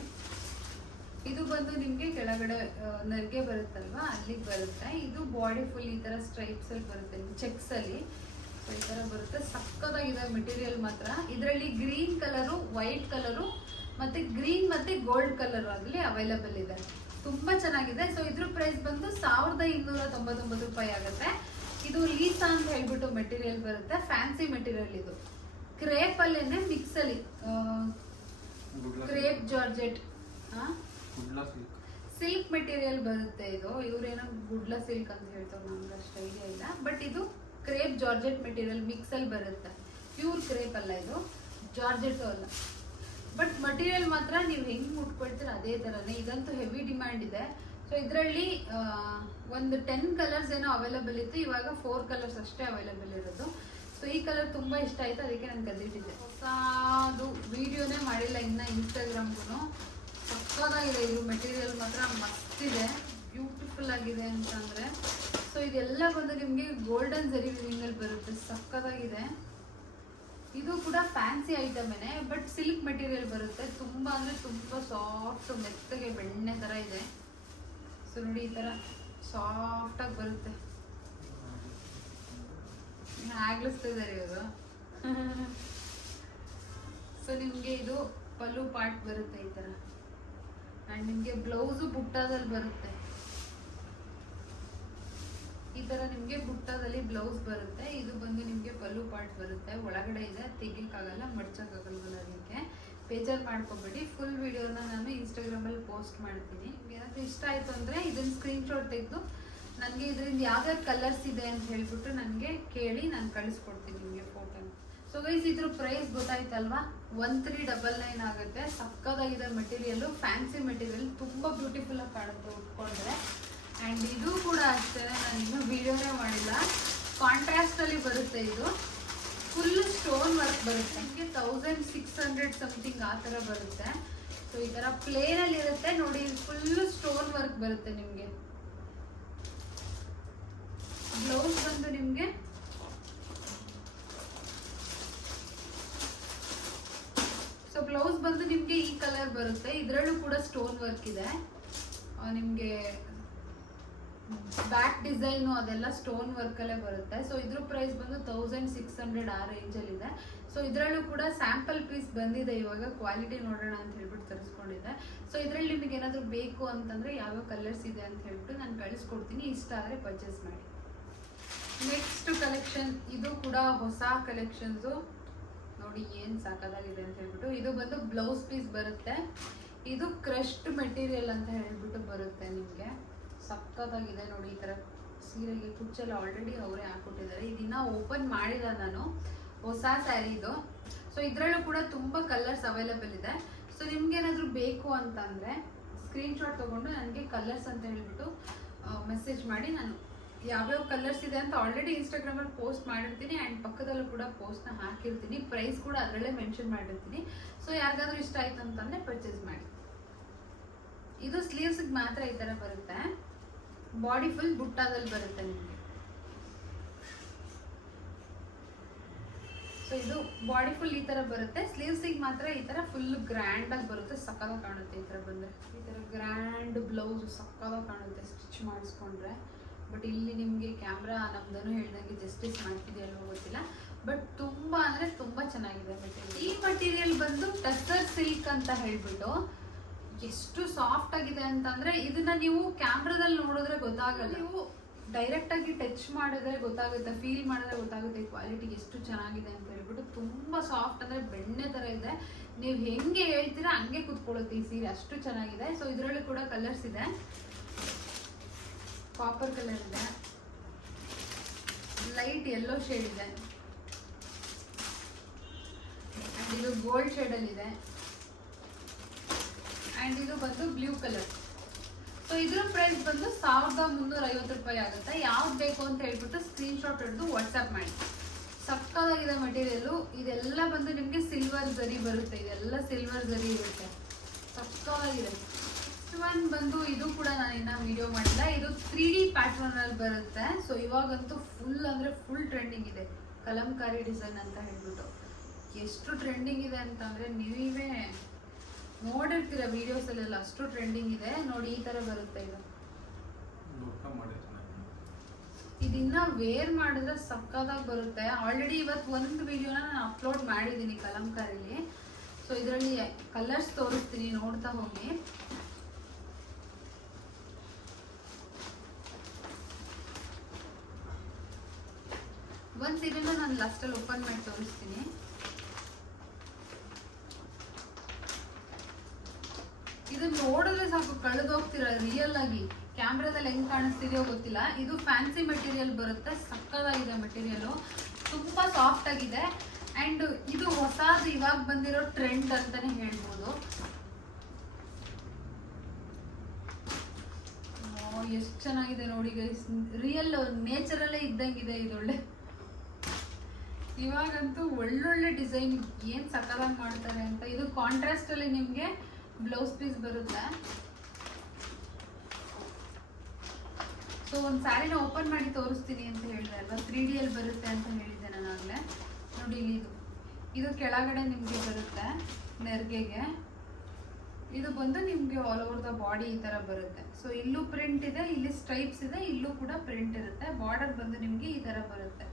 ಇದು ಬಂದು ನಿಮಗೆ ಕೆಳಗಡೆ ನೆರಿಗೆ ಬರುತ್ತಲ್ವಾ, ಅಲ್ಲಿಗೆ ಬರುತ್ತೆ. ಇದು ಬಾಡಿ ಫುಲ್ ಈ ಥರ ಸ್ಟ್ರೈಪ್ಸ್ ಅಲ್ಲಿ ಬರುತ್ತೆ, ಚೆಕ್ಸ್ ಅಲ್ಲಿ. ಸೊ ಈ ಥರ ಬರುತ್ತೆ. ಸಕ್ಕತ್ತಾಗಿದೆ ಮೆಟೀರಿಯಲ್ ಮಾತ್ರ. ಇದರಲ್ಲಿ ಗ್ರೀನ್ ಕಲರು, ವೈಟ್ ಕಲರು ಮತ್ತೆ ಗ್ರೀನ್ ಮತ್ತೆ ಗೋಲ್ಡ್ ಕಲರ್ ಆಗಲಿ ಅವೈಲಬಲ್ ಇದೆ. ತುಂಬಾ ಚೆನ್ನಾಗಿದೆ. ಸೊ ಇದ್ರ ಪ್ರೈಸ್ ಬಂದು 1299 ರೂಪಾಯಿ ಆಗುತ್ತೆ. ಇದು ಲೀಸಾ ಅಂತ ಹೇಳ್ಬಿಟ್ಟು ಮೆಟೀರಿಯಲ್ ಬರುತ್ತೆ, ಫ್ಯಾನ್ಸಿ ಮೆಟೀರಿಯಲ್. ಇದು ಕ್ರೇಪ್ ಅಲ್ಲೇನೆ ಮಿಕ್ಸ್ ಅಲ್ಲಿ ಕ್ರೇಪ್ ಜಾರ್ಜೆಟ್ ಸಿಲ್ಕ್ ಮೆಟೀರಿಯಲ್ ಬರುತ್ತೆ. ಇದು ಇವ್ರೇನೋ ಗುಡ್ಲ ಸಿಲ್ಕ್ ಅಂತ ಹೇಳ್ತಾರೆ, ನಮ್ಗೆ ಅಷ್ಟು ಐಡಿಯಾ ಇಲ್ಲ. ಬಟ್ ಇದು ಕ್ರೇಪ್ ಜಾರ್ಜೆಟ್ ಮೆಟೀರಿಯಲ್ ಮಿಕ್ಸ್ ಅಲ್ಲಿ ಬರುತ್ತೆ. ಪ್ಯೂರ್ ಕ್ರೇಪ್ ಅಲ್ಲ, ಇದು ಜಾರ್ಜೆಟ್ ಅಲ್ಲ. ಬಟ್ ಮಟೀರಿಯಲ್ ಮಾತ್ರ ನೀವು ಹೆಂಗ್ ಮುಟ್ಕೊಳ್ತೀರ ಅದೇ ತರನೇ. ಇದಂತೂ ಹೆವಿ ಡಿಮ್ಯಾಂಡ್ ಇದೆ. ಸೊ ಇದರಲ್ಲಿ ಒಂದು 10 ಕಲರ್ಸ್ ಏನೋ ಅವೈಲಬಲ್ ಇತ್ತು, ಇವಾಗ 4 ಕಲರ್ಸ್ ಅಷ್ಟೇ ಅವೈಲಬಲ್ ಇರೋದು. ಸೊ ಈ ಕಲರ್ ತುಂಬಾ ಇಷ್ಟ ಆಯ್ತು, ಅದಕ್ಕೆ ನಾನು ಕದ್ದಿಟ್ಟಿದ್ದೆ. ಹೊಸದು ವಿಡಿಯೋನೇ ಮಾಡಿಲ್ಲ ಇನ್ನ ಇನ್ಸ್ಟಾಗ್ರಾಮ್ಗೂ. ಸಕ್ಕತ್ತಾಗಿದೆ ಇದು ಮೆಟೀರಿಯಲ್ ಮಾತ್ರ, ಮಸ್ತಿದೆ, ಬ್ಯೂಟಿಫುಲ್ ಆಗಿದೆ ಅಂತಂದ್ರೆ. ಸೊ ಇದೆಲ್ಲ ಬಂದು ನಿಮಗೆ ಗೋಲ್ಡನ್ ಜರಿ ವಿವಿಂಗ್ ಅಲ್ಲಿ ಬರುತ್ತೆ, ಸಕ್ಕತ್ತಾಗಿದೆ. ಇದು ಕೂಡ ಫ್ಯಾನ್ಸಿ ಐಟಮೇನೆ, ಬಟ್ ಸಿಲ್ಕ್ ಮೆಟೀರಿಯಲ್ ಬರುತ್ತೆ. ತುಂಬಾ ಅಂದ್ರೆ ತುಂಬಾ ಸಾಫ್ಟ್, ಮೆತ್ತಗೆ ಬೆಣ್ಣೆ ತರ ಇದೆ. ಸೊ ನೋಡಿ ಈ ತರ ಸಾಫ್ಟ್ ಆಗಿ ಬರುತ್ತೆ. ಆಗ್ಲಿಸ್ತಾ ಇದಾರೆ ಇವರು. ಸೊ ನಿಮ್ಗೆ ಇದು ಪಲ್ಲು ಪಾರ್ಟ್ ಬರುತ್ತೆ ಈ ತರ, ಅಂಡ್ ನಿಮ್ಗೆ ಬ್ಲೌಸು ಬುಟ್ಟಾದಲ್ಲಿ ಬರುತ್ತೆ. ಈ ತರ ನಿಮ್ಗೆ ಬುಟ್ಟದಲ್ಲಿ ಬ್ಲೌಸ್ ಬರುತ್ತೆ. ಇದು ಬಂದು ನಿಮ್ಗೆ ಪಲ್ಲು ಪಾರ್ಟ್ ಬರುತ್ತೆ. ಒಳಗಡೆ ಇದೆ, ತೆಗಿಯಕ್ಕಾಗಲ್ಲ, ಮಡ್ಚಕ್ಕಾಗಲ್ವಲ್ಲ, ಅದಕ್ಕೆ ಬೇಜಾರು ಮಾಡ್ಕೊಬೇಡಿ. ಫುಲ್ ವಿಡಿಯೋನ ನಾನು ಇನ್ಸ್ಟಾಗ್ರಾಮ್ ಅಲ್ಲಿ ಪೋಸ್ಟ್ ಮಾಡ್ತೀನಿ. ಏನಾದ್ರು ಇಷ್ಟ ಆಯ್ತು ಅಂದ್ರೆ ಇದನ್ನ ಸ್ಕ್ರೀನ್ ಶಾಟ್ ತೆಗೆದು ನನಗೆ ಇದರಿಂದ ಯಾವ್ಯಾವ ಕಲರ್ಸ್ ಇದೆ ಅಂತ ಹೇಳ್ಬಿಟ್ಟು ನನಗೆ ಕೇಳಿ ನಾನು ಕಳಿಸ್ಕೊಡ್ತೀನಿ ನಿಮಗೆ ಫೋಟೋನ. ಸೊ ಗೈಸ್ ಇದ್ರ ಪ್ರೈಸ್ ಗೊತ್ತಾಯ್ತಲ್ವಾ, 1399 ಆಗುತ್ತೆ. ಸಕ್ಕತ್ತಾಗಿದೆ ಮೆಟೀರಿಯಲ್, ಫ್ಯಾನ್ಸಿ ಮೆಟೀರಿಯಲ್, ತುಂಬಾ ಬ್ಯೂಟಿಫುಲ್ ಆಗಿ ಕಾಣುತ್ತೆ ಉಟ್ಕೊಂಡ್ರೆ. ಆ್ಯಂಡ್ ಇದು ಕೂಡ ಅಷ್ಟೇ, ನಾನು ಇನ್ನೂ ವಿಡಿಯೋನೇ ಮಾಡಿಲ್ಲ. ಕಾಂಟ್ರಾಸ್ಟ್ ಅಲ್ಲಿ ಬರುತ್ತೆ. ಇದು ಫುಲ್ ಸ್ಟೋನ್ ವರ್ಕ್ ಬರುತ್ತೆ. ನಿಮಗೆ 1600 ಸಮಥಿಂಗ್ ಆ ಥರ ಬರುತ್ತೆ. ಸೊ ಈ ಥರ ಪ್ಲೇನ್ ಅಲ್ಲಿ ಇರುತ್ತೆ ನೋಡಿ, ಫುಲ್ ಸ್ಟೋನ್ ವರ್ಕ್ ಬರುತ್ತೆ ನಿಮಗೆ. ಬ್ಲೌಸ್ ಬಂದು ನಿಮಗೆ ಬ್ಲೌಸ್ ಬಂದು ನಿಮಗೆ ಈ ಕಲರ್ ಬರುತ್ತೆ. ಇದರಲ್ಲೂ ಕೂಡ ಸ್ಟೋನ್ ವರ್ಕ್ ಇದೆ. ನಿಮಗೆ ಬ್ಯಾಕ್ ಡಿಸೈನು ಅದೆಲ್ಲ ಸ್ಟೋನ್ ವರ್ಕ್ ಅಲ್ಲೇ ಬರುತ್ತೆ. ಸೊ ಇದ್ರ ಪ್ರೈಸ್ ಬಂದು 1600 ಆ ರೇಂಜ್ ಅಲ್ಲಿ ಇದೆ. ಸೊ ಇದರಲ್ಲೂ ಕೂಡ ಸ್ಯಾಂಪಲ್ ಪೀಸ್ ಬಂದಿದೆ, ಇವಾಗ ಕ್ವಾಲಿಟಿ ನೋಡೋಣ ಅಂತ ಹೇಳ್ಬಿಟ್ಟು ತರಿಸ್ಕೊಂಡಿದ್ದೆ. ಸೊ ಇದರಲ್ಲಿ ನಿಮಗೆ ಏನಾದರೂ ಬೇಕು ಅಂತಂದ್ರೆ ಯಾವ್ಯಾವ ಕಲರ್ಸ್ ಇದೆ ಅಂತ ಹೇಳ್ಬಿಟ್ಟು ನಾನು ಕಳಿಸ್ಕೊಡ್ತೀನಿ, ಇಷ್ಟ ಆದರೆ ಪರ್ಚೇಸ್ ಮಾಡಿ. ನೆಕ್ಸ್ಟ್ ಕಲೆಕ್ಷನ್, ಇದು ಕೂಡ ಹೊಸ ಕಲೆಕ್ಷನ್ಸು ನೋಡಿ ಏನು ಸಾಕಾಗಿದೆ ಅಂತ ಹೇಳ್ಬಿಟ್ಟು. ಇದು ಬಂದು ಬ್ಲೌಸ್ ಪೀಸ್ ಬರುತ್ತೆ. ಇದು ಕ್ರಶ್ಡ್ ಮೆಟೀರಿಯಲ್ ಅಂತ ಹೇಳ್ಬಿಟ್ಟು ಬರುತ್ತೆ ನಿಮಗೆ. ಸಕ್ಕತ್ತಾಗಿದೆ ನೋಡಿ. ಈ ಥರ ಸೀರೆಗೆ ಕುಚ್ಚೆಲ್ಲ ಆಲ್ರೆಡಿ ಅವರೇ ಹಾಕ್ಕೊಟ್ಟಿದ್ದಾರೆ. ಇದನ್ನ ಓಪನ್ ಮಾಡಿಲ್ಲ ನಾನು, ಹೊಸ ಸ್ಯಾರಿ ಇದು. ಸೊ ಇದರಲ್ಲೂ ಕೂಡ ತುಂಬ ಕಲರ್ಸ್ ಅವೈಲೇಬಲ್ ಇದೆ. ಸೊ ನಿಮ್ಗೇನಾದರೂ ಬೇಕು ಅಂತಂದರೆ ಸ್ಕ್ರೀನ್ ಶಾಟ್ ತೊಗೊಂಡು ನನಗೆ ಕಲರ್ಸ್ ಅಂತ ಹೇಳ್ಬಿಟ್ಟು ಮೆಸೇಜ್ ಮಾಡಿ. ನಾನು ಯಾವ್ಯಾವ ಕಲರ್ಸ್ ಇದೆ ಅಂತ ಆಲ್ರೆಡಿ ಇನ್ಸ್ಟಾಗ್ರಾಮಲ್ಲಿ ಪೋಸ್ಟ್ ಮಾಡಿರ್ತೀನಿ, ಆ್ಯಂಡ್ ಪಕ್ಕದಲ್ಲೂ ಕೂಡ ಪೋಸ್ಟ್ನ ಹಾಕಿರ್ತೀನಿ. ಪ್ರೈಸ್ ಕೂಡ ಅದರಲ್ಲೇ ಮೆನ್ಷನ್ ಮಾಡಿರ್ತೀನಿ. ಸೊ ಯಾರಿಗಾದ್ರೂ ಇಷ್ಟ ಆಯ್ತು ಅಂತಂದರೆ ಪರ್ಚೇಸ್ ಮಾಡಿ. ಇದು ಸ್ಲೀವ್ಸ್ಗೆ ಮಾತ್ರ ಈ ಥರ ಬರುತ್ತೆ. ಬಾಡಿ ಫುಲ್ ಬುಟ್ಟಾದಲ್ಲಿ ಬರುತ್ತೆ ನಿಮಗೆ. ಸೊ ಇದು ಬಾಡಿ ಫುಲ್ ಈ ತರ ಬರುತ್ತೆ. ಸ್ಲೀವ್ಸಿಗೆ ಮಾತ್ರ ಈ ತರ ಫುಲ್ ಗ್ರ್ಯಾಂಡ್ ಆಗಿ ಬರುತ್ತೆ, ಸಕ್ಕತ್ತಾಗಿ ಕಾಣುತ್ತೆ. ಈ ತರ ಬಂದ್ರೆ ಈ ತರ ಗ್ರ್ಯಾಂಡ್ ಬ್ಲೌಸ್ ಸಕ್ಕತ್ತಾಗಿ ಕಾಣುತ್ತೆ ಸ್ಟಿಚ್ ಮಾಡಿಸ್ಕೊಂಡ್ರೆ. ಬಟ್ ಇಲ್ಲಿ ನಿಮಗೆ ಕ್ಯಾಮ್ರಾ ನಮ್ದನು ಹೇಳ್ದಂಗೆ ಜಸ್ಟಿಸ್ ಮಾಡ್ತಿದೆಯಲ್ವ ಗೊತ್ತಿಲ್ಲ, ಬಟ್ ತುಂಬಾ ಅಂದ್ರೆ ತುಂಬಾ ಚೆನ್ನಾಗಿದೆ ಮೆಟೀರಿಯಲ್. ಈ ಮಟೀರಿಯಲ್ ಬಂದು ಟಸ್ಸರ್ ಸಿಲ್ಕ್ ಅಂತ ಹೇಳ್ಬಿಟ್ಟು ಎಷ್ಟು ಸಾಫ್ಟ್ ಆಗಿದೆ ಅಂತಂದ್ರೆ ಇದನ್ನ ನೀವು ಕ್ಯಾಮ್ರಾದಲ್ಲಿ ನೋಡಿದ್ರೆ ಗೊತ್ತಾಗಲ್ಲ, ನೀವು ಡೈರೆಕ್ಟ್ ಆಗಿ ಟಚ್ ಮಾಡಿದ್ರೆ ಗೊತ್ತಾಗುತ್ತೆ, ಫೀಲ್ ಮಾಡಿದ್ರೆ ಗೊತ್ತಾಗುತ್ತೆ ಕ್ವಾಲಿಟಿ ಎಷ್ಟು ಚೆನ್ನಾಗಿದೆ ಅಂತ ಹೇಳ್ಬಿಟ್ಟು. ತುಂಬಾ ಸಾಫ್ಟ್ ಅಂದ್ರೆ ಬೆಣ್ಣೆ ತರ ಇದೆ, ನೀವು ಹೆಂಗೆ ಹೇಳ್ತೀರಾ ಹಂಗೆ ಕುತ್ಕೊಳ್ಳುತ್ತೆ ಈ ಸೀರೆ, ಅಷ್ಟು ಚೆನ್ನಾಗಿದೆ. ಸೊ ಇದರಲ್ಲಿ ಕೂಡ ಕಲರ್ಸ್ ಇದೆ. ಕಾಪರ್ ಕಲರ್ ಇದೆ, ಲೈಟ್ ಯೆಲ್ಲೋ ಶೇಡ್ ಇದೆ, ಅಂಡ್ ಇದು ಗೋಲ್ಡ್ ಶೇಡ್ ಅಲ್ಲಿ ಇದೆ, ಅಂಡ್ ಇದು ಬಂದು ಬ್ಲೂ ಕಲರ್. ಸೊ ಇದ್ರ ಪ್ರೈಸ್ ಬಂದು 1350 ರೂಪಾಯಿ ಆಗುತ್ತೆ. ಯಾವ್ದು ಬೇಕು ಅಂತ ಹೇಳ್ಬಿಟ್ಟು ಸ್ಕ್ರೀನ್ ಶಾಟ್ ಹಿಡಿದು ವಾಟ್ಸ್ಆಪ್ ಮಾಡಿ. ಸಕ್ಕತ್ತಾಗಿದೆ ಮೆಟೀರಿಯಲ್. ಇದೆಲ್ಲ ಬಂದು ನಿಮಗೆ ಸಿಲ್ವರ್ ಜರಿ ಬರುತ್ತೆ, ಇದೆಲ್ಲ ಸಿಲ್ವರ್ ಜರಿ ಇರುತ್ತೆ, ಸಕ್ಕತ್ತಾಗಿದೆ. ಒನ್ ಬಂದು ಇದು ಕೂಡ ನಾನು ಇನ್ನ ವಿಡಿಯೋ ಮಾಡಿಲ್ಲ, ಇದು 3D ಪ್ಯಾಟರ್ನ್ ಅಲ್ಲಿ ಬರುತ್ತೆ. ಸೊ ಇವಾಗಂತೂ ಫುಲ್ ಅಂದ್ರೆ ಫುಲ್ ಟ್ರೆಂಡಿಂಗ್ ಇದೆ ಕಲಂಕಾರಿ ಡಿಸೈನ್ ಅಂತ ಹೇಳ್ಬಿಟ್ಟು. ಎಷ್ಟು ಟ್ರೆಂಡಿಂಗ್ ಇದೆ ಅಂತಂದ್ರೆ ನೀವೇ ನೋಡಿರ್ತೀರ ವಿಡಿಯೋಸ್ ಅಲ್ಲೆಲ್ಲ, ಅಷ್ಟು ಟ್ರೆಂಡಿಂಗ್ ಇದೆ ನೋಡಿ. ಈ ತರ ಬರುತ್ತೆ ಇದು. ಇದನ್ನ ವೇರ್ ಮಾಡಿದ್ರೆ ಸಕ್ಕತ್ತಾಗಿ ಬರುತ್ತೆ. ಆಲ್ರೆಡಿ ಇವತ್ತು ಒಂದು ವಿಡಿಯೋನ ನಾನು ಅಪ್ಲೋಡ್ ಮಾಡಿದ್ದೀನಿ ಕಲಂಕಾರಿಲಿ. ಸೊ ಇದರಲ್ಲಿ ಕಲರ್ಸ್ ತೋರಿಸ್ತೀನಿ, ನೋಡ್ತಾ ಹೋಗಿ. ಒಂದ್ ಸೀರೆನ ನಾನು ಲಾಸ್ಟಲ್ಲಿ ಓಪನ್ ಮಾಡಿ ತೋರಿಸ್ತೀನಿ. ಇದು ನೋಡಿದ್ರೆ ಸಾಕು ಕಳೆದೋಗ್ತೀರ ರಿಯಲ್ ಆಗಿ. ಕ್ಯಾಮ್ರಾದಲ್ಲಿ ಹೆಂಗ್ ಕಾಣಿಸ್ತಿದೆಯೋ ಗೊತ್ತಿಲ್ಲ. ಇದು ಫ್ಯಾನ್ಸಿ ಮೆಟೀರಿಯಲ್ ಬರುತ್ತೆ, ಸಕ್ಕತ್ತಾಗಿದೆ ಮೆಟೀರಿಯಲ್, ತುಂಬಾ ಸಾಫ್ಟ್ ಆಗಿದೆ. ಅಂಡ್ ಇದು ಹೊಸದು ಇವಾಗ ಬಂದಿರೋ ಟ್ರೆಂಡ್ ಅಂತಾನೆ ಹೇಳ್ಬೋದು. ಎಷ್ಟು ಚೆನ್ನಾಗಿದೆ ನೋಡಿ ಗೈಸ್, ರಿಯಲ್ ನೇಚರಲ್ಲೇ ಇದ್ದಂಗಿದೆ ಇದು. ಒಳ್ಳೆ ಇವಾಗಂತೂ ಒಳ್ಳೊಳ್ಳೆ ಡಿಸೈನ್ ಏನ್ ಸಕ್ಕತ್ತಾಗಿ ಮಾಡ್ತಾರೆ ಅಂತ. ಇದು ಕಾಂಟ್ರಾಸ್ಟ್ ಅಲ್ಲಿ ನಿಮ್ಗೆ ಬ್ಲೌಸ್ ಪೀಸ್ ಬರುತ್ತೆ. ಸೊ ಒಂದು ಸ್ಯಾರಿನ ಓಪನ್ ಮಾಡಿ ತೋರಿಸ್ತೀನಿ ಅಂತ ಹೇಳಿದೆ ಅಲ್ವಾ, 3D ಅಲ್ಲಿ ಬರುತ್ತೆ ಅಂತ ಹೇಳಿದ್ದೆ ನಾನು ಆಗಲೇ. ನೋಡಿ ಇಲ್ಲಿ ಇದು ಕೆಳಗಡೆ ನಿಮಗೆ ಬರುತ್ತೆ ನೆರಿಗೆಗೆ. ಇದು ಬಂದು ನಿಮಗೆ ಆಲ್ ಓವರ್ ದ ಬಾಡಿ ಈ ತರ ಬರುತ್ತೆ. ಸೊ ಇಲ್ಲೂ ಪ್ರಿಂಟ್ ಇದೆ, ಇಲ್ಲಿ ಸ್ಟ್ರೈಪ್ಸ್ ಇದೆ, ಇಲ್ಲೂ ಕೂಡ ಪ್ರಿಂಟ್ ಇರುತ್ತೆ. ಬಾರ್ಡರ್ ಬಂದು ನಿಮ್ಗೆ ಈ ತರ ಬರುತ್ತೆ.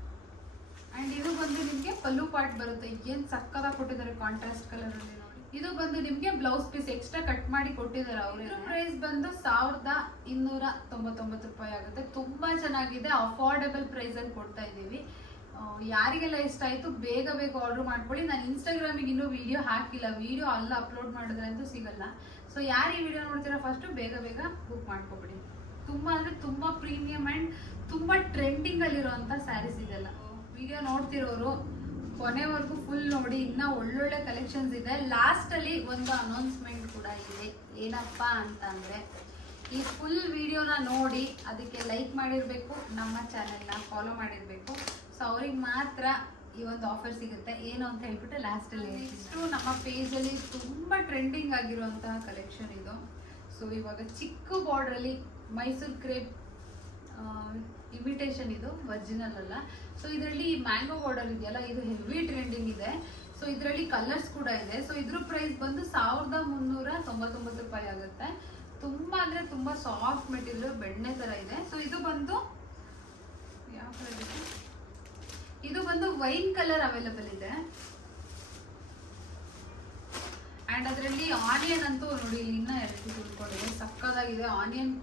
ಅಂಡ್ ಇದು ಬಂದು ನಿಮ್ಗೆ ಪಲ್ಲು ಪಾರ್ಟ್ ಬರುತ್ತೆ. ಏನ್ ಸಕ್ಕತ್ತಾಗಿ ಕೊಟ್ಟಿದ್ದಾರೆ ಕಾಂಟ್ರಾಸ್ಟ್ ಕಲರ್ ಅಲ್ಲಿ ನೋಡಿ. ಇದು ಬಂದು ನಿಮ್ಗೆ ಬ್ಲೌಸ್ ಪೀಸ್ ಎಕ್ಸ್ಟ್ರಾ ಕಟ್ ಮಾಡಿ ಕೊಟ್ಟಿದ್ದಾರೆ ಅವರು. ಇದ್ರ ಪ್ರೈಸ್ ಬಂದು 1299 ರೂಪಾಯಿ ಆಗುತ್ತೆ. ತುಂಬಾ ಚೆನ್ನಾಗಿದೆ, ಅಫೋರ್ಡೆಬಲ್ ಪ್ರೈಸ್ ಅಲ್ಲಿ ಕೊಡ್ತಾ ಇದೀವಿ. ಯಾರಿಗೆಲ್ಲ ಇಷ್ಟ ಆಯ್ತು ಬೇಗ ಬೇಗ ಆರ್ಡರ್ ಮಾಡ್ಕೊಳ್ಳಿ. ನಾನು ಇನ್ಸ್ಟಾಗ್ರಾಮಿಗೆ ಇನ್ನೂ ವಿಡಿಯೋ ಹಾಕಿಲ್ಲ, ವಿಡಿಯೋ ಅಲ್ಲ ಅಪ್ಲೋಡ್ ಮಾಡಿದ್ರೆ ಅಂತೂ ಸಿಗಲ್ಲ. ಸೊ ಯಾರು ಈ ವಿಡಿಯೋ ನೋಡ್ತೀರಾ ಫಸ್ಟ್ ಬೇಗ ಬೇಗ ಬುಕ್ ಮಾಡ್ಕೊಬಿಡಿ. ತುಂಬಾ ಅಂದ್ರೆ ತುಂಬಾ ಪ್ರೀಮಿಯಂ ಅಂಡ್ ತುಂಬಾ ಟ್ರೆಂಡಿಂಗ್ ಅಲ್ಲಿರುವಂತ ಸ್ಯಾರೀಸ್ ಇದೆಲ್ಲ. ವಿಡಿಯೋ ನೋಡ್ತಿರೋರು ಕೊನೆವರೆಗೂ ಫುಲ್ ನೋಡಿ, ಇನ್ನ ಒಳ್ಳೊಳ್ಳೆ ಕಲೆಕ್ಷನ್ಸ್ ಇದೆ. ಲಾಸ್ಟ್ ಅಲ್ಲಿ ಒಂದು ಅನೌನ್ಸ್ಮೆಂಟ್ ಕೂಡ ಇದೆ. ಏನಪ್ಪಾ ಅಂತ ಅಂದ್ರೆ ಈ ಫುಲ್ ವಿಡಿಯೋನ ನೋಡಿ ಅದಕ್ಕೆ ಲೈಕ್ ಮಾಡಿರ್ಬೇಕು, ನಮ್ಮ ಚಾನೆಲ್ನ ಫಾಲೋ ಮಾಡಿರ್ಬೇಕು. ಸೊ ಅವ್ರಿಗೆ ಮಾತ್ರ ಈ ಒಂದು ಆಫರ್ ಸಿಗುತ್ತೆ. ಏನು ಅಂತ ಹೇಳ್ಬಿಟ್ಟು ಲಾಸ್ಟ್ ಅಲ್ಲಿ ಇಷ್ಟು ನಮ್ಮ ಪೇಜ್ ಅಲ್ಲಿ ತುಂಬಾ ಟ್ರೆಂಡಿಂಗ್ ಆಗಿರುವಂತಹ ಕಲೆಕ್ಷನ್ ಇದು. ಸೊ ಇವಾಗ ಚಿಕ್ಕ ಬಾರ್ಡರ್ ಅಲ್ಲಿ ಮೈಸೂರು ಕ್ರೇಪ್ ಇಮಿಟೇಷನ್, ಇದು ಒರಿಜಿನಲ್ ಅಲ್ಲ. ಸೊ ಇದರಲ್ಲಿ ಮ್ಯಾಂಗೋ ಬಾರ್ಡರ್ ಇದೆಯಲ್ಲ, ಇದು ಹೆವಿ ಟ್ರೆಂಡಿಂಗ್ ಇದೆ. ಸೊ ಇದರಲ್ಲಿ ಕಲರ್ಸ್ ಕೂಡ ಇದೆ. ಸೊ ಇದ್ರ ಪ್ರೈಸ್ ಬಂದು 1399 ರೂಪಾಯಿ ಆಗುತ್ತೆ. ತುಂಬಾ ಅಂದ್ರೆ ತುಂಬಾ ಸಾಫ್ಟ್ ಮೆಟೀರಿಯಲ್, ಬೆಣ್ಣೆ ತರ ಇದೆ. ಸೊ ಇದು ಬಂದು ಯಾವ ಕಲರ್ ಇದೆ, ಇದು ಬಂದು ವೈನ್ ಕಲರ್ ಅವೈಲಬಲ್ ಇದೆ. ಅಂಡ್ ಅದರಲ್ಲಿ ಆನಿಯನ್ ಅಂತೂ ನೋಡಿ ಇಲ್ಲಿ ಇನ್ನ ಎರಡು ತಿಳ್ಕೊಂಡಿದೆ, ಸಕ್ಕದಾಗಿದೆ. ಆನಿಯನ್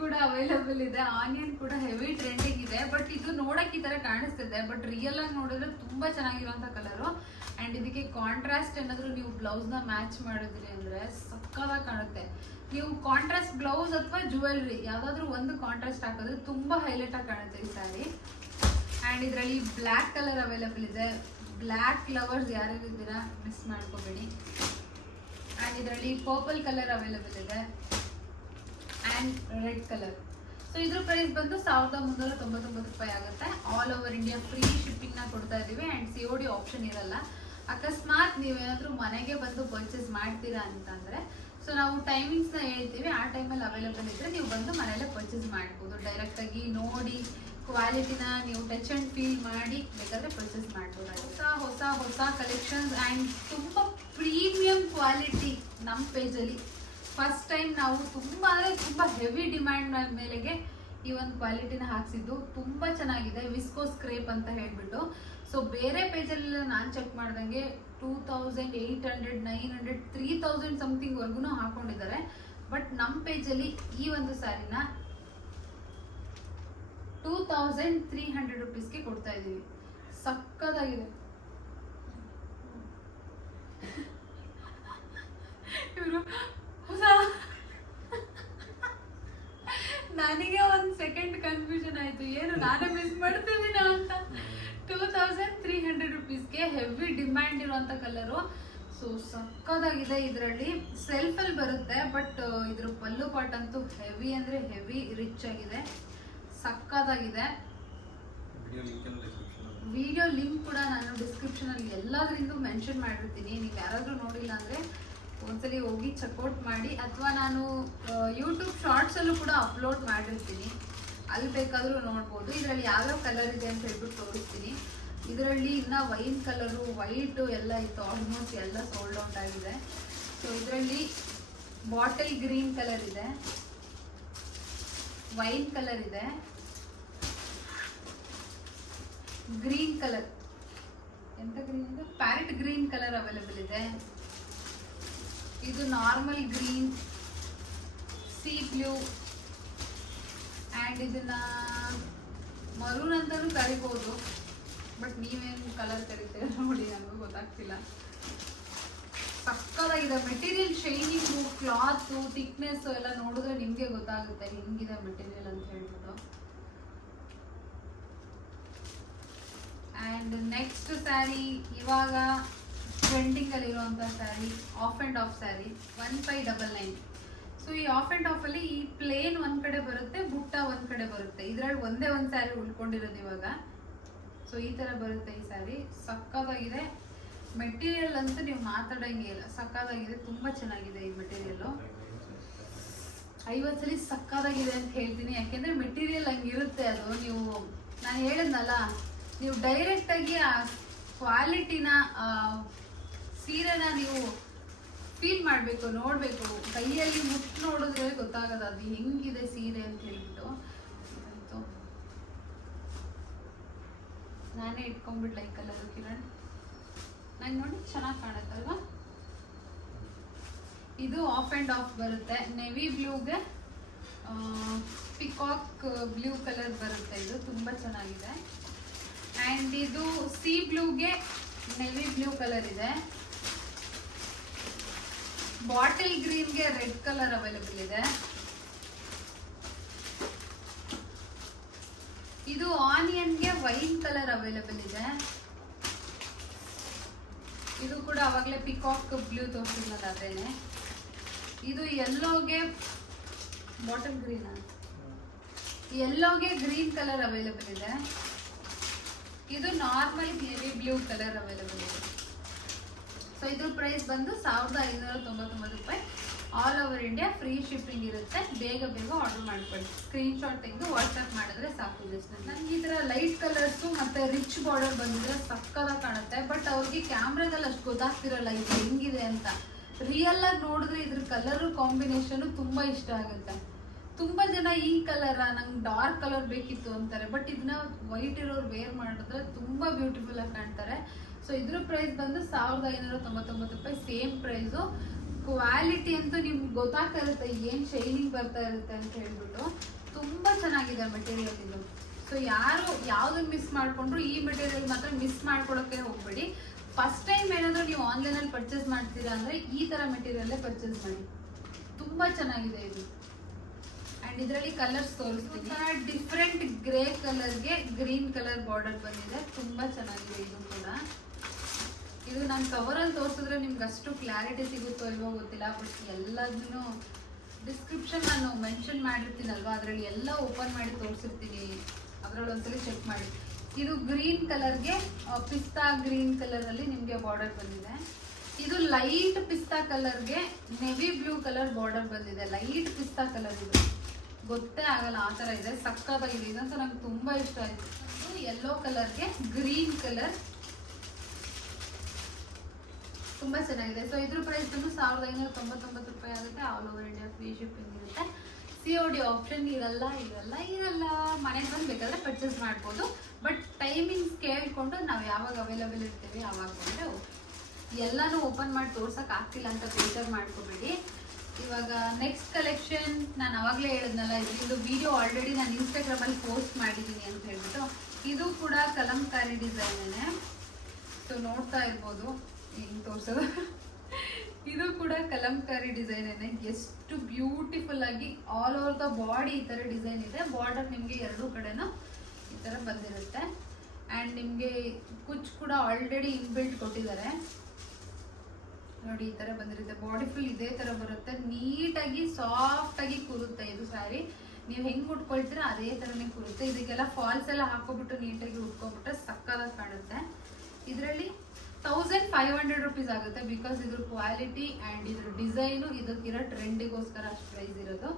ಕೂಡ ಅವೈಲಬಲ್ ಇದೆ. ಆನಿಯನ್ ಕೂಡ ಹೆವಿ ಟ್ರೆಂಡಿಂಗ್ ಇದೆ. ಬಟ್ ಇದು ನೋಡಕ್ ಈ ತರ ಕಾಣಿಸ್ತಿದೆ, ಬಟ್ ರಿಯಲ್ ಆಗಿ ನೋಡಿದ್ರೆ ತುಂಬಾ ಚೆನ್ನಾಗಿರುವಂತ ಕಲರು. ಅಂಡ್ ಇದಕ್ಕೆ ಕಾಂಟ್ರಾಸ್ಟ್ ಏನಾದ್ರು ನೀವು ಬ್ಲೌಸ್ ನ ಮ್ಯಾಚ್ ಮಾಡಿದ್ರಿ ಅಂದ್ರೆ ಸಕ್ಕದಾಗಿ ಕಾಣುತ್ತೆ. ನೀವು ಕಾಂಟ್ರಾಸ್ಟ್ ಬ್ಲೌಸ್ ಅಥವಾ ಜುವೆಲ್ರಿ ಯಾವ್ದಾದ್ರು ಒಂದು ಕಾಂಟ್ರಾಸ್ಟ್ ಹಾಕಿದ್ರೆ ತುಂಬಾ ಹೈಲೈಟ್ ಆಗಿ ಕಾಣುತ್ತೆ ಈ ಸ್ಯಾರಿ. ಅಂಡ್ ಇದರಲ್ಲಿ ಬ್ಲ್ಯಾಕ್ ಕಲರ್ ಅವೈಲಬಲ್ ಇದೆ. ಬ್ಲ್ಯಾಕ್ ಲವರ್ಸ್ ಯಾರ್ಯಾರು ಇದ್ದೀರಾ ಮಿಸ್ ಮಾಡ್ಕೋಬೇಡಿ. ಅಂಡ್ ಇದರಲ್ಲಿ ಪರ್ಪಲ್ ಕಲರ್ ಅವೈಲಬಲ್ ಇದೆ ಅಂಡ್ ರೆಡ್ ಕಲರ್. ಸೊ ಇದ್ರ ಪ್ರೈಸ್ ಬಂದು 1399 ರೂಪಾಯಿ ಆಗುತ್ತೆ. All over India free shipping ನ ಕೊಡ್ತಾ ಇದೀವಿ. ಅಂಡ್ COD ಆಪ್ಷನ್ ಇರಲ್ಲ. ಅಕಸ್ಮಾತ್ ನೀವೇನಾದ್ರೂ ಮನೆಗೆ ಬಂದು ಪರ್ಚೇಸ್ ಮಾಡ್ತೀರಾ ಅಂತಂದ್ರೆ ಸೊ ಸೊ ನಾವು ಟೈಮಿಂಗ್ಸ್ನ ಹೇಳ್ತೀವಿ, ಆ ಟೈಮಲ್ಲಿ ಅವೈಲೇಬಲ್ ಇದ್ರೆ ನೀವು ಬಂದು ಮನೆಯಲ್ಲೇ ಪರ್ಚೇಸ್ ಮಾಡ್ಬೋದು. ಡೈರೆಕ್ಟಾಗಿ ನೋಡಿ ಕ್ವಾಲಿಟಿನ ನೀವು ಟಚ್ ಆ್ಯಂಡ್ ಫೀಲ್ ಮಾಡಿ ಬೇಕಾದರೆ ಪರ್ಚೇಸ್ ಮಾಡ್ಬೋದು. ಹೊಸ ಹೊಸ ಹೊಸ ಕಲೆಕ್ಷನ್ಸ್ ಆ್ಯಂಡ್ ತುಂಬ ಪ್ರೀಮಿಯಂ ಕ್ವಾಲಿಟಿ ನಮ್ಮ ಪೇಜಲ್ಲಿ ಫಸ್ಟ್ ಟೈಮ್ ನಾವು ತುಂಬ ಅಂದರೆ ತುಂಬ ಹೆವಿ ಡಿಮ್ಯಾಂಡ್ ಮೇಲೆಗೆ ಈ ಒಂದು ಕ್ವಾಲಿಟಿನ ಹಾಕ್ಸಿದ್ದು. ತುಂಬ ಚೆನ್ನಾಗಿದೆ, ವಿಸ್ಕೋಸ್ ಕ್ರೇಪ್ ಅಂತ ಹೇಳ್ಬಿಟ್ಟು. ಸೊ ಬೇರೆ ಪೇಜಲ್ಲಿ ನಾನು ಚೆಕ್ ಮಾಡ್ದಂಗೆ 2800, 900, 3000 ಸಮಥಿಂಗ್ವರೆಗೂ ಹಾಕೊಂಡಿದ್ದಾರೆ. ಬಟ್ ನಮ್ಮ ಪೇಜಲ್ಲಿ ಈ ಒಂದು ಸ್ಯಾರಿನ 2300 ರುಪೀಸ್ಗೆ ಕೊಡ್ತಾ ಇದ್ದೀವಿ. ಸಕ್ಕದಾಗಿದೆ. ಇವರು ನನಗೆ ಒಂದು ಸೆಕೆಂಡ್ ಕನ್ಫ್ಯೂಷನ್ ಆಯ್ತು, ಏನು ನಾನೇ ಮಿಸ್ ಮಾಡ್ತಿದ್ದೀನ ಅಂತ. 2300 ರುಪೀಸ್ಗೆ ಹೆವಿ ಡಿಮ್ಯಾಂಡ್ ಇರುವಂತ ಕಲರು. ಸೊ ಸಕ್ಕದಾಗಿದೆ. ಇದರಲ್ಲಿ ಸೆಲ್ಫಲ್ಲಿ ಬರುತ್ತೆ, ಬಟ್ ಇದ್ರ ಪಲ್ಲು ಪಾಟ್ ಅಂತೂ ಹೆವಿ ಅಂದ್ರೆ ಹೆವಿ ರಿಚ್ ಆಗಿದೆ, ಸಕ್ಕದಾಗಿದೆ. ವಿಡಿಯೋ ಲಿಂಕ್ ಕೂಡ ನಾನು ಡಿಸ್ಕ್ರಿಪ್ಷನ್ ಅಲ್ಲಿ ಎಲ್ಲದರಿಂದ ಮೆನ್ಷನ್ ಮಾಡಿರ್ತೀನಿ. ನೀವು ಯಾರಾದ್ರೂ ನೋಡಿಲ್ಲ ಅಂದ್ರೆ ಒಂದ್ಸಲಿ ಹೋಗಿ ಚೆಕ್ಔಟ್ ಮಾಡಿ, ಅಥವಾ ನಾನು ಯೂಟ್ಯೂಬ್ ಶಾರ್ಟ್ಸ್ ಅಲ್ಲೂ ಕೂಡ ಅಪ್ಲೋಡ್ ಮಾಡಿರ್ತೀನಿ, ಅಲ್ಲಿ ಬೇಕಾದ್ರೂ ನೋಡ್ಬೋದು. ಇದರಲ್ಲಿ ಯಾವ್ಯಾವ ಕಲರ್ ಇದೆ ಅಂತ ಹೇಳ್ಬಿಟ್ಟು ತೋರಿಸ್ತೀನಿ. ಇದರಲ್ಲಿ ಇನ್ನ ವೈನ್ ಕಲರು, ವೈಟು ಎಲ್ಲ ಇತ್ತು, ಆಲ್ಮೋಸ್ಟ್ ಎಲ್ಲ ಸೋಲ್ಡ್ ಔಟ್ ಆಗಿದೆ. ಸೊ ಇದರಲ್ಲಿ ಬಾಟಲ್ ಗ್ರೀನ್ ಕಲರ್ ಇದೆ, ವೈನ್ ಕಲರ್ ಇದೆ, ಗ್ರೀನ್ ಕಲರ್, ಎಂತ ಗ್ರೀನ್ ಇದೆ, ಪ್ಯಾರೆಟ್ ಗ್ರೀನ್ ಕಲರ್ ಅವೈಲೇಬಲ್ ಇದೆ. ಇದು normal green, sea blue, and ಇದನ್ನ ಮರೂನ್ ಅಂತಲೂ ಕರಿಬೋದು, ಬಟ್ ನೀವೇನು ಕಲರ್ ಕರಿತೀರ ನೋಡಿ, ನನಗೂ ಗೊತ್ತಾಗ್ತಿಲ್ಲ. ಸಕ್ಕದಾಗಿದೆ ಮೆಟೀರಿಯಲ್, ಶೈನಿಂಗು, ಕ್ಲಾತು, ಥಿಕ್ನೆಸ್ ಎಲ್ಲ ನೋಡಿದ್ರೆ ನಿಮಗೆ ಗೊತ್ತಾಗುತ್ತೆ ಹೆಂಗಿದೆ ಮೆಟೀರಿಯಲ್ ಅಂತ ಹೇಳ್ಬಿಟ್ಟು. ಆ್ಯಂಡ್ ನೆಕ್ಸ್ಟ್ ಸ್ಯಾರಿ ಇವಾಗ ಟ್ರೆಂಡಿಂಗ್ ಅಲ್ಲಿ ಇರುವಂತ sari, of and of sari, 1599. So ಈ ಆಫ್ ಅಂಡ್ ಆಫ್ ಅಲ್ಲಿ ಈ ಪ್ಲೇನ್ ಒಂದ್ ಕಡೆ ಬರುತ್ತೆ, ಬುಟ್ಟ ಒಂದ್ ಕಡೆ ಬರುತ್ತೆ. ಇದ್ರಲ್ಲಿ ಒಂದೇ ಒಂದ್ ಸ್ಯಾರಿ ಉಳ್ಕೊಂಡಿರೋದು ಇವಾಗ. ಸೊ ಈ ತರ ಬರುತ್ತೆ ಈ ಸ್ಯಾರಿ, ಸಕ್ಕದಾಗಿದೆ. ಮೆಟೀರಿಯಲ್ ಅಂತೂ ನೀವು ಮಾತಾಡಂಗೆ ಇಲ್ಲ, ಸಕ್ಕದಾಗಿದೆ, ತುಂಬಾ ಚೆನ್ನಾಗಿದೆ ಈ ಮೆಟೀರಿಯಲ್. 50 ಸಲ ಸಕ್ಕದಾಗಿದೆ ಅಂತ ಹೇಳ್ತೀನಿ, ಯಾಕೆಂದ್ರೆ ಮೆಟೀರಿಯಲ್ ಹಂಗಿರುತ್ತೆ ಅದು. ನೀವು ನಾನು ಹೇಳಿದ್ನಲ್ಲ, ನೀವು ಡೈರೆಕ್ಟ್ ಆಗಿ ಆ ಕ್ವಾಲಿಟಿನ, ಸೀರೆನ ನೀವು ಫೀಲ್ ಮಾಡಬೇಕು, ನೋಡಬೇಕು, ಕೈಯಲ್ಲಿ ಮುಟ್ಟು ನೋಡಿದ್ರೆ ಗೊತ್ತಾಗದ ಅದು ಹೆಂಗಿದೆ ಸೀರೆ ಅಂತ ಹೇಳ್ಬಿಟ್ಟು. ನಾನೇ ಇಟ್ಕೊಂಡ್ಬಿಡ್ಲ ಈ ಕಲರ್ ಕಿರಣ್, ನಂಗೆ ನೋಡಿ ಚೆನ್ನಾಗಿ ಕಾಣುತ್ತಲ್ವಾ. ಇದು ಆಫ್ ಅಂಡ್ ಆಫ್ ಬರುತ್ತೆ, ನೆವಿ ಬ್ಲೂಗೆ ಪಿಕಾಕ್ ಬ್ಲೂ ಕಲರ್ ಬರುತ್ತೆ. ಇದು ತುಂಬಾ ಚೆನ್ನಾಗಿದೆ. ಆ್ಯಂಡ್ ಇದು ಸೀ ಬ್ಲೂಗೆ ನೆವಿ ಬ್ಲೂ ಕಲರ್ ಇದೆ. ಬಾಟಲ್ ಗ್ರೀನ್ಗೆ ರೆಡ್ ಕಲರ್ ಅವೈಲೇಬಲ್ ಇದೆ. ಇದು ಆನಿಯನ್ಗೆ ವೈನ್ ಕಲರ್ ಅವೈಲೇಬಲ್ ಇದೆ. ಇದು ಕೂಡ ಅವಾಗಲೇ ಪಿಕಾಕ್ ಬ್ಲೂ ತೋರಿಸಿದ್ನಲ್ಲ ಅದೇನೆ. ಇದು ಯೆಲ್ಲೋಗೆ ಬಾಟಲ್ ಗ್ರೀನ್, ಯೆಲ್ಲೋಗೆ ಗ್ರೀನ್ ಕಲರ್ ಅವೈಲೇಬಲ್ ಇದೆ. ಇದು normal navy blue colour available ಇದೆ. ಸೊ ಇದ್ರ ಪ್ರೈಸ್ ಬಂದು 1599 ರೂಪಾಯಿ. All over India free shipping ಇರುತ್ತೆ. ಬೇಗ ಬೇಗ ಆರ್ಡರ್ ಮಾಡ್ಕೊಳ್ಳಿ, ಸ್ಕ್ರೀನ್ ಶಾಟ್ ತೆಗೆದು ವಾಟ್ಸ್ಆಪ್ ಮಾಡಿದ್ರೆ ಸಾಕು. ಜಸ್ಟ್ ನನಗೆ ಈ ಥರ ಲೈಟ್ ಕಲರ್ಸು ಮತ್ತು ರಿಚ್ ಬಾರ್ಡರ್ ಬಂದಿದ್ರೆ ಸಕ್ಕದಾಗಿ ಕಾಣುತ್ತೆ. ಬಟ್ ಅವ್ರಿಗೆ ಕ್ಯಾಮ್ರಾದಲ್ಲಿ ಅಷ್ಟು ಗೊತ್ತಾಗ್ತಿರಲ್ಲ ಇದು ಹೆಂಗಿದೆ ಅಂತ. ರಿಯಲ್ ಆಗಿ ನೋಡಿದ್ರೆ ಇದ್ರ ಕಲರು ಕಾಂಬಿನೇಷನ್ ತುಂಬಾ ಇಷ್ಟ ಆಗುತ್ತೆ. ತುಂಬಾ ಜನ ಈ ಕಲರ್ ನಂಗೆ ಡಾರ್ಕ್ ಕಲರ್ ಬೇಕಿತ್ತು ಅಂತಾರೆ, ಬಟ್ ಇದನ್ನ ವೈಟ್ ಇರೋರು ವೇರ್ ಮಾಡಿದ್ರೆ ತುಂಬಾ ಬ್ಯೂಟಿಫುಲ್ ಆಗಿ ಕಾಣ್ತಾರೆ. ಸೊ ಇದ್ರ ಪ್ರೈಸ್ ಬಂದು 1599 ರೂಪಾಯಿ, ಸೇಮ್ ಪ್ರೈಸು. ಕ್ವಾಲಿಟಿ ಅಂತೂ ನಿಮ್ಗೆ ಗೊತ್ತಾಗ್ತಾ ಇರುತ್ತೆ ಏನ್ ಶೈನಿಂಗ್ ಬರ್ತಾ ಇರುತ್ತೆ ಅಂತ ಹೇಳ್ಬಿಟ್ಟು. ತುಂಬಾ ಚೆನ್ನಾಗಿದೆ ಮೆಟೀರಿಯಲ್ ಇದು. ಸೊ ಯಾರು ಯಾವ್ದನ್ನ ಮಿಸ್ ಮಾಡ್ಕೊಂಡ್ರು ಈ ಮೆಟೀರಿಯಲ್ ಮಾತ್ರ ಮಿಸ್ ಮಾಡ್ಕೊಳಕ್ಕೆ ಹೋಗ್ಬೇಡಿ. ಫಸ್ಟ್ ಟೈಮ್ ಏನಾದ್ರು ನೀವು ಆನ್ಲೈನಲ್ಲಿ ಪರ್ಚೇಸ್ ಮಾಡ್ತೀರಾ ಅಂದ್ರೆ ಈ ತರ ಮೆಟೀರಿಯಲ್ಲೇ ಪರ್ಚೇಸ್ ಮಾಡಿ, ತುಂಬಾ ಚೆನ್ನಾಗಿದೆ ಇದು. ಅಂಡ್ ಇದರಲ್ಲಿ ಕಲರ್ಸ್ ತೋರಿಸ್ತೀನಿ. ಡಿಫ್ರೆಂಟ್ ಗ್ರೇ ಕಲರ್ಗೆ ಗ್ರೀನ್ ಕಲರ್ ಬಾರ್ಡರ್ ಬಂದಿದೆ, ತುಂಬಾ ಚೆನ್ನಾಗಿದೆ ಇದು ಕೂಡ. ಇದು ನಾನು ಕವರಲ್ಲಿ ತೋರಿಸಿದ್ರೆ ನಿಮ್ಗೆ ಅಷ್ಟು ಕ್ಲಾರಿಟಿ ಸಿಗುತ್ತೋ ಇಲ್ವೋ ಗೊತ್ತಿಲ್ಲ, ಬಟ್ ಎಲ್ಲದನ್ನು ಡಿಸ್ಕ್ರಿಪ್ಷನ್ ನಾನು ಮೆನ್ಷನ್ ಮಾಡಿರ್ತೀನಲ್ವಾ, ಅದರಲ್ಲಿ ಎಲ್ಲ ಓಪನ್ ಮಾಡಿ ತೋರಿಸಿರ್ತೀನಿ, ಅದರಲ್ಲಿ ಒಂದ್ಸಲಿ ಚೆಕ್ ಮಾಡಿ. ಇದು ಗ್ರೀನ್ ಕಲರ್ಗೆ ಪಿಸ್ತಾ ಗ್ರೀನ್ ಕಲರ್ ಅಲ್ಲಿ ನಿಮಗೆ ಬಾರ್ಡರ್ ಬಂದಿದೆ. ಇದು ಲೈಟ್ ಪಿಸ್ತಾ ಕಲರ್ಗೆ ನೆವಿ ಬ್ಲೂ ಕಲರ್ ಬಾರ್ಡರ್ ಬಂದಿದೆ. ಲೈಟ್ ಪಿಸ್ತಾ ಕಲರ್ ಇದು, ಗೊತ್ತೇ ಆಗಲ್ಲ ಆ ತರ ಇದೆ. ಸಕ್ಕತ್ತಾಗಿದೆ, ಇದಂತೂ ನಂಗೆ ತುಂಬಾ ಇಷ್ಟ ಆಯ್ತು. ಯೆಲ್ಲೋ ಕಲರ್ಗೆ ಗ್ರೀನ್ ಕಲರ್ ತುಂಬಾ ಚೆನ್ನಾಗಿದೆ. ಸೊ ಇದ್ರ ಪ್ರೈಸ್ ಬಂದು 1599 ರೂಪಾಯಿ ಆಗುತ್ತೆ. All over India free shipping ಇರುತ್ತೆ. COD ಆಪ್ಷನ್ ಇರಲ್ಲ. ಮನೆಗೆ ಬಂದು ಬೇಕಾದ್ರೆ ಪರ್ಚೇಸ್ ಮಾಡ್ಬೋದು. ಬಟ್ ಟೈಮಿಂಗ್ಸ್ ಕೇಳ್ಕೊಂಡು ನಾವು ಯಾವಾಗ ಅವೈಲೇಬಲ್ ಇರ್ತೀವಿ ಆವಾಗ ಬಂದರೆ ಎಲ್ಲಾನು ಓಪನ್ ಮಾಡಿ ತೋರ್ಸಕ್ ಆಗ್ತಿಲ್ಲ ಅಂತ ಬೇಜಾರು ಮಾಡ್ಕೋಬೇಡಿ. ಇವಾಗ ನೆಕ್ಸ್ಟ್ ಕಲೆಕ್ಷನ್ ನಾನು ಅವಾಗಲೇ ಹೇಳಿದ್ನಲ್ಲ, ಇದು ವಿಡಿಯೋ ಆಲ್ರೆಡಿ ನಾನು ಇನ್ಸ್ಟಾಗ್ರಾಮಲ್ಲಿ ಪೋಸ್ಟ್ ಮಾಡಿದ್ದೀನಿ ಅಂತ ಹೇಳ್ಬಿಟ್ಟು. ಇದು ಕೂಡ ಕಲಂಕಾರಿ ಡಿಸೈನೇ. ಸೊ ನೋಡ್ತಾ ಇರ್ಬೋದು ಹಿಂಗೆ ತೋರಿಸೋದು. ಇದು ಕೂಡ ಕಲಂಕಾರಿ ಡಿಸೈನೇ. ಎಷ್ಟು ಬ್ಯೂಟಿಫುಲ್ ಆಗಿ ಆಲ್ ಓವರ್ ದ ಬಾಡಿ ಈ ಥರ ಡಿಸೈನ್ ಇದೆ. ಬಾರ್ಡರ್ ನಿಮಗೆ ಎರಡೂ ಕಡೆನೂ ಈ ಥರ ಬಂದಿರುತ್ತೆ. ಆ್ಯಂಡ್ ನಿಮಗೆ ಕುಚ್ ಕೂಡ ಆಲ್ರೆಡಿ ಇನ್ಬಿಲ್ಟ್ ಕೊಟ್ಟಿದ್ದಾರೆ ನೋಡಿ. ಈ ಥರ ಬಂದಿರುತ್ತೆ. ಬಾಡಿ ಫುಲ್ ಇದೇ ಥರ ಬರುತ್ತೆ. ನೀಟಾಗಿ ಸಾಫ್ಟಾಗಿ ಕೂರುತ್ತೆ ಇದು ಸ್ಯಾರಿ. ನೀವು ಹೆಂಗೆ ಉಟ್ಕೊಳ್ತೀರಾ ಅದೇ ಥರನೇ ಕೂರುತ್ತೆ. ಇದಕ್ಕೆಲ್ಲ ಫಾಲ್ಸ್ ಎಲ್ಲ ಹಾಕೋಬಿಟ್ಟು ನೀಟಾಗಿ ಉಟ್ಕೊಬಿಟ್ರೆ ಸಕ್ಕತ್ತಾಗಿ ಕಾಣುತ್ತೆ. ಇದರಲ್ಲಿ 1500 ರೂಪೀಸ್ ಆಗುತ್ತೆ. ಬಿಕಾಸ್ ಇದ್ರ ಕ್ವಾಲಿಟಿ ಆ್ಯಂಡ್ ಇದ್ರ ಡಿಸೈನು ಇದಕ್ಕಿರೋ ಟ್ರೆಂಡಿಗೋಸ್ಕರ ಅಷ್ಟು ಪ್ರೈಸ್ ಇರೋದು.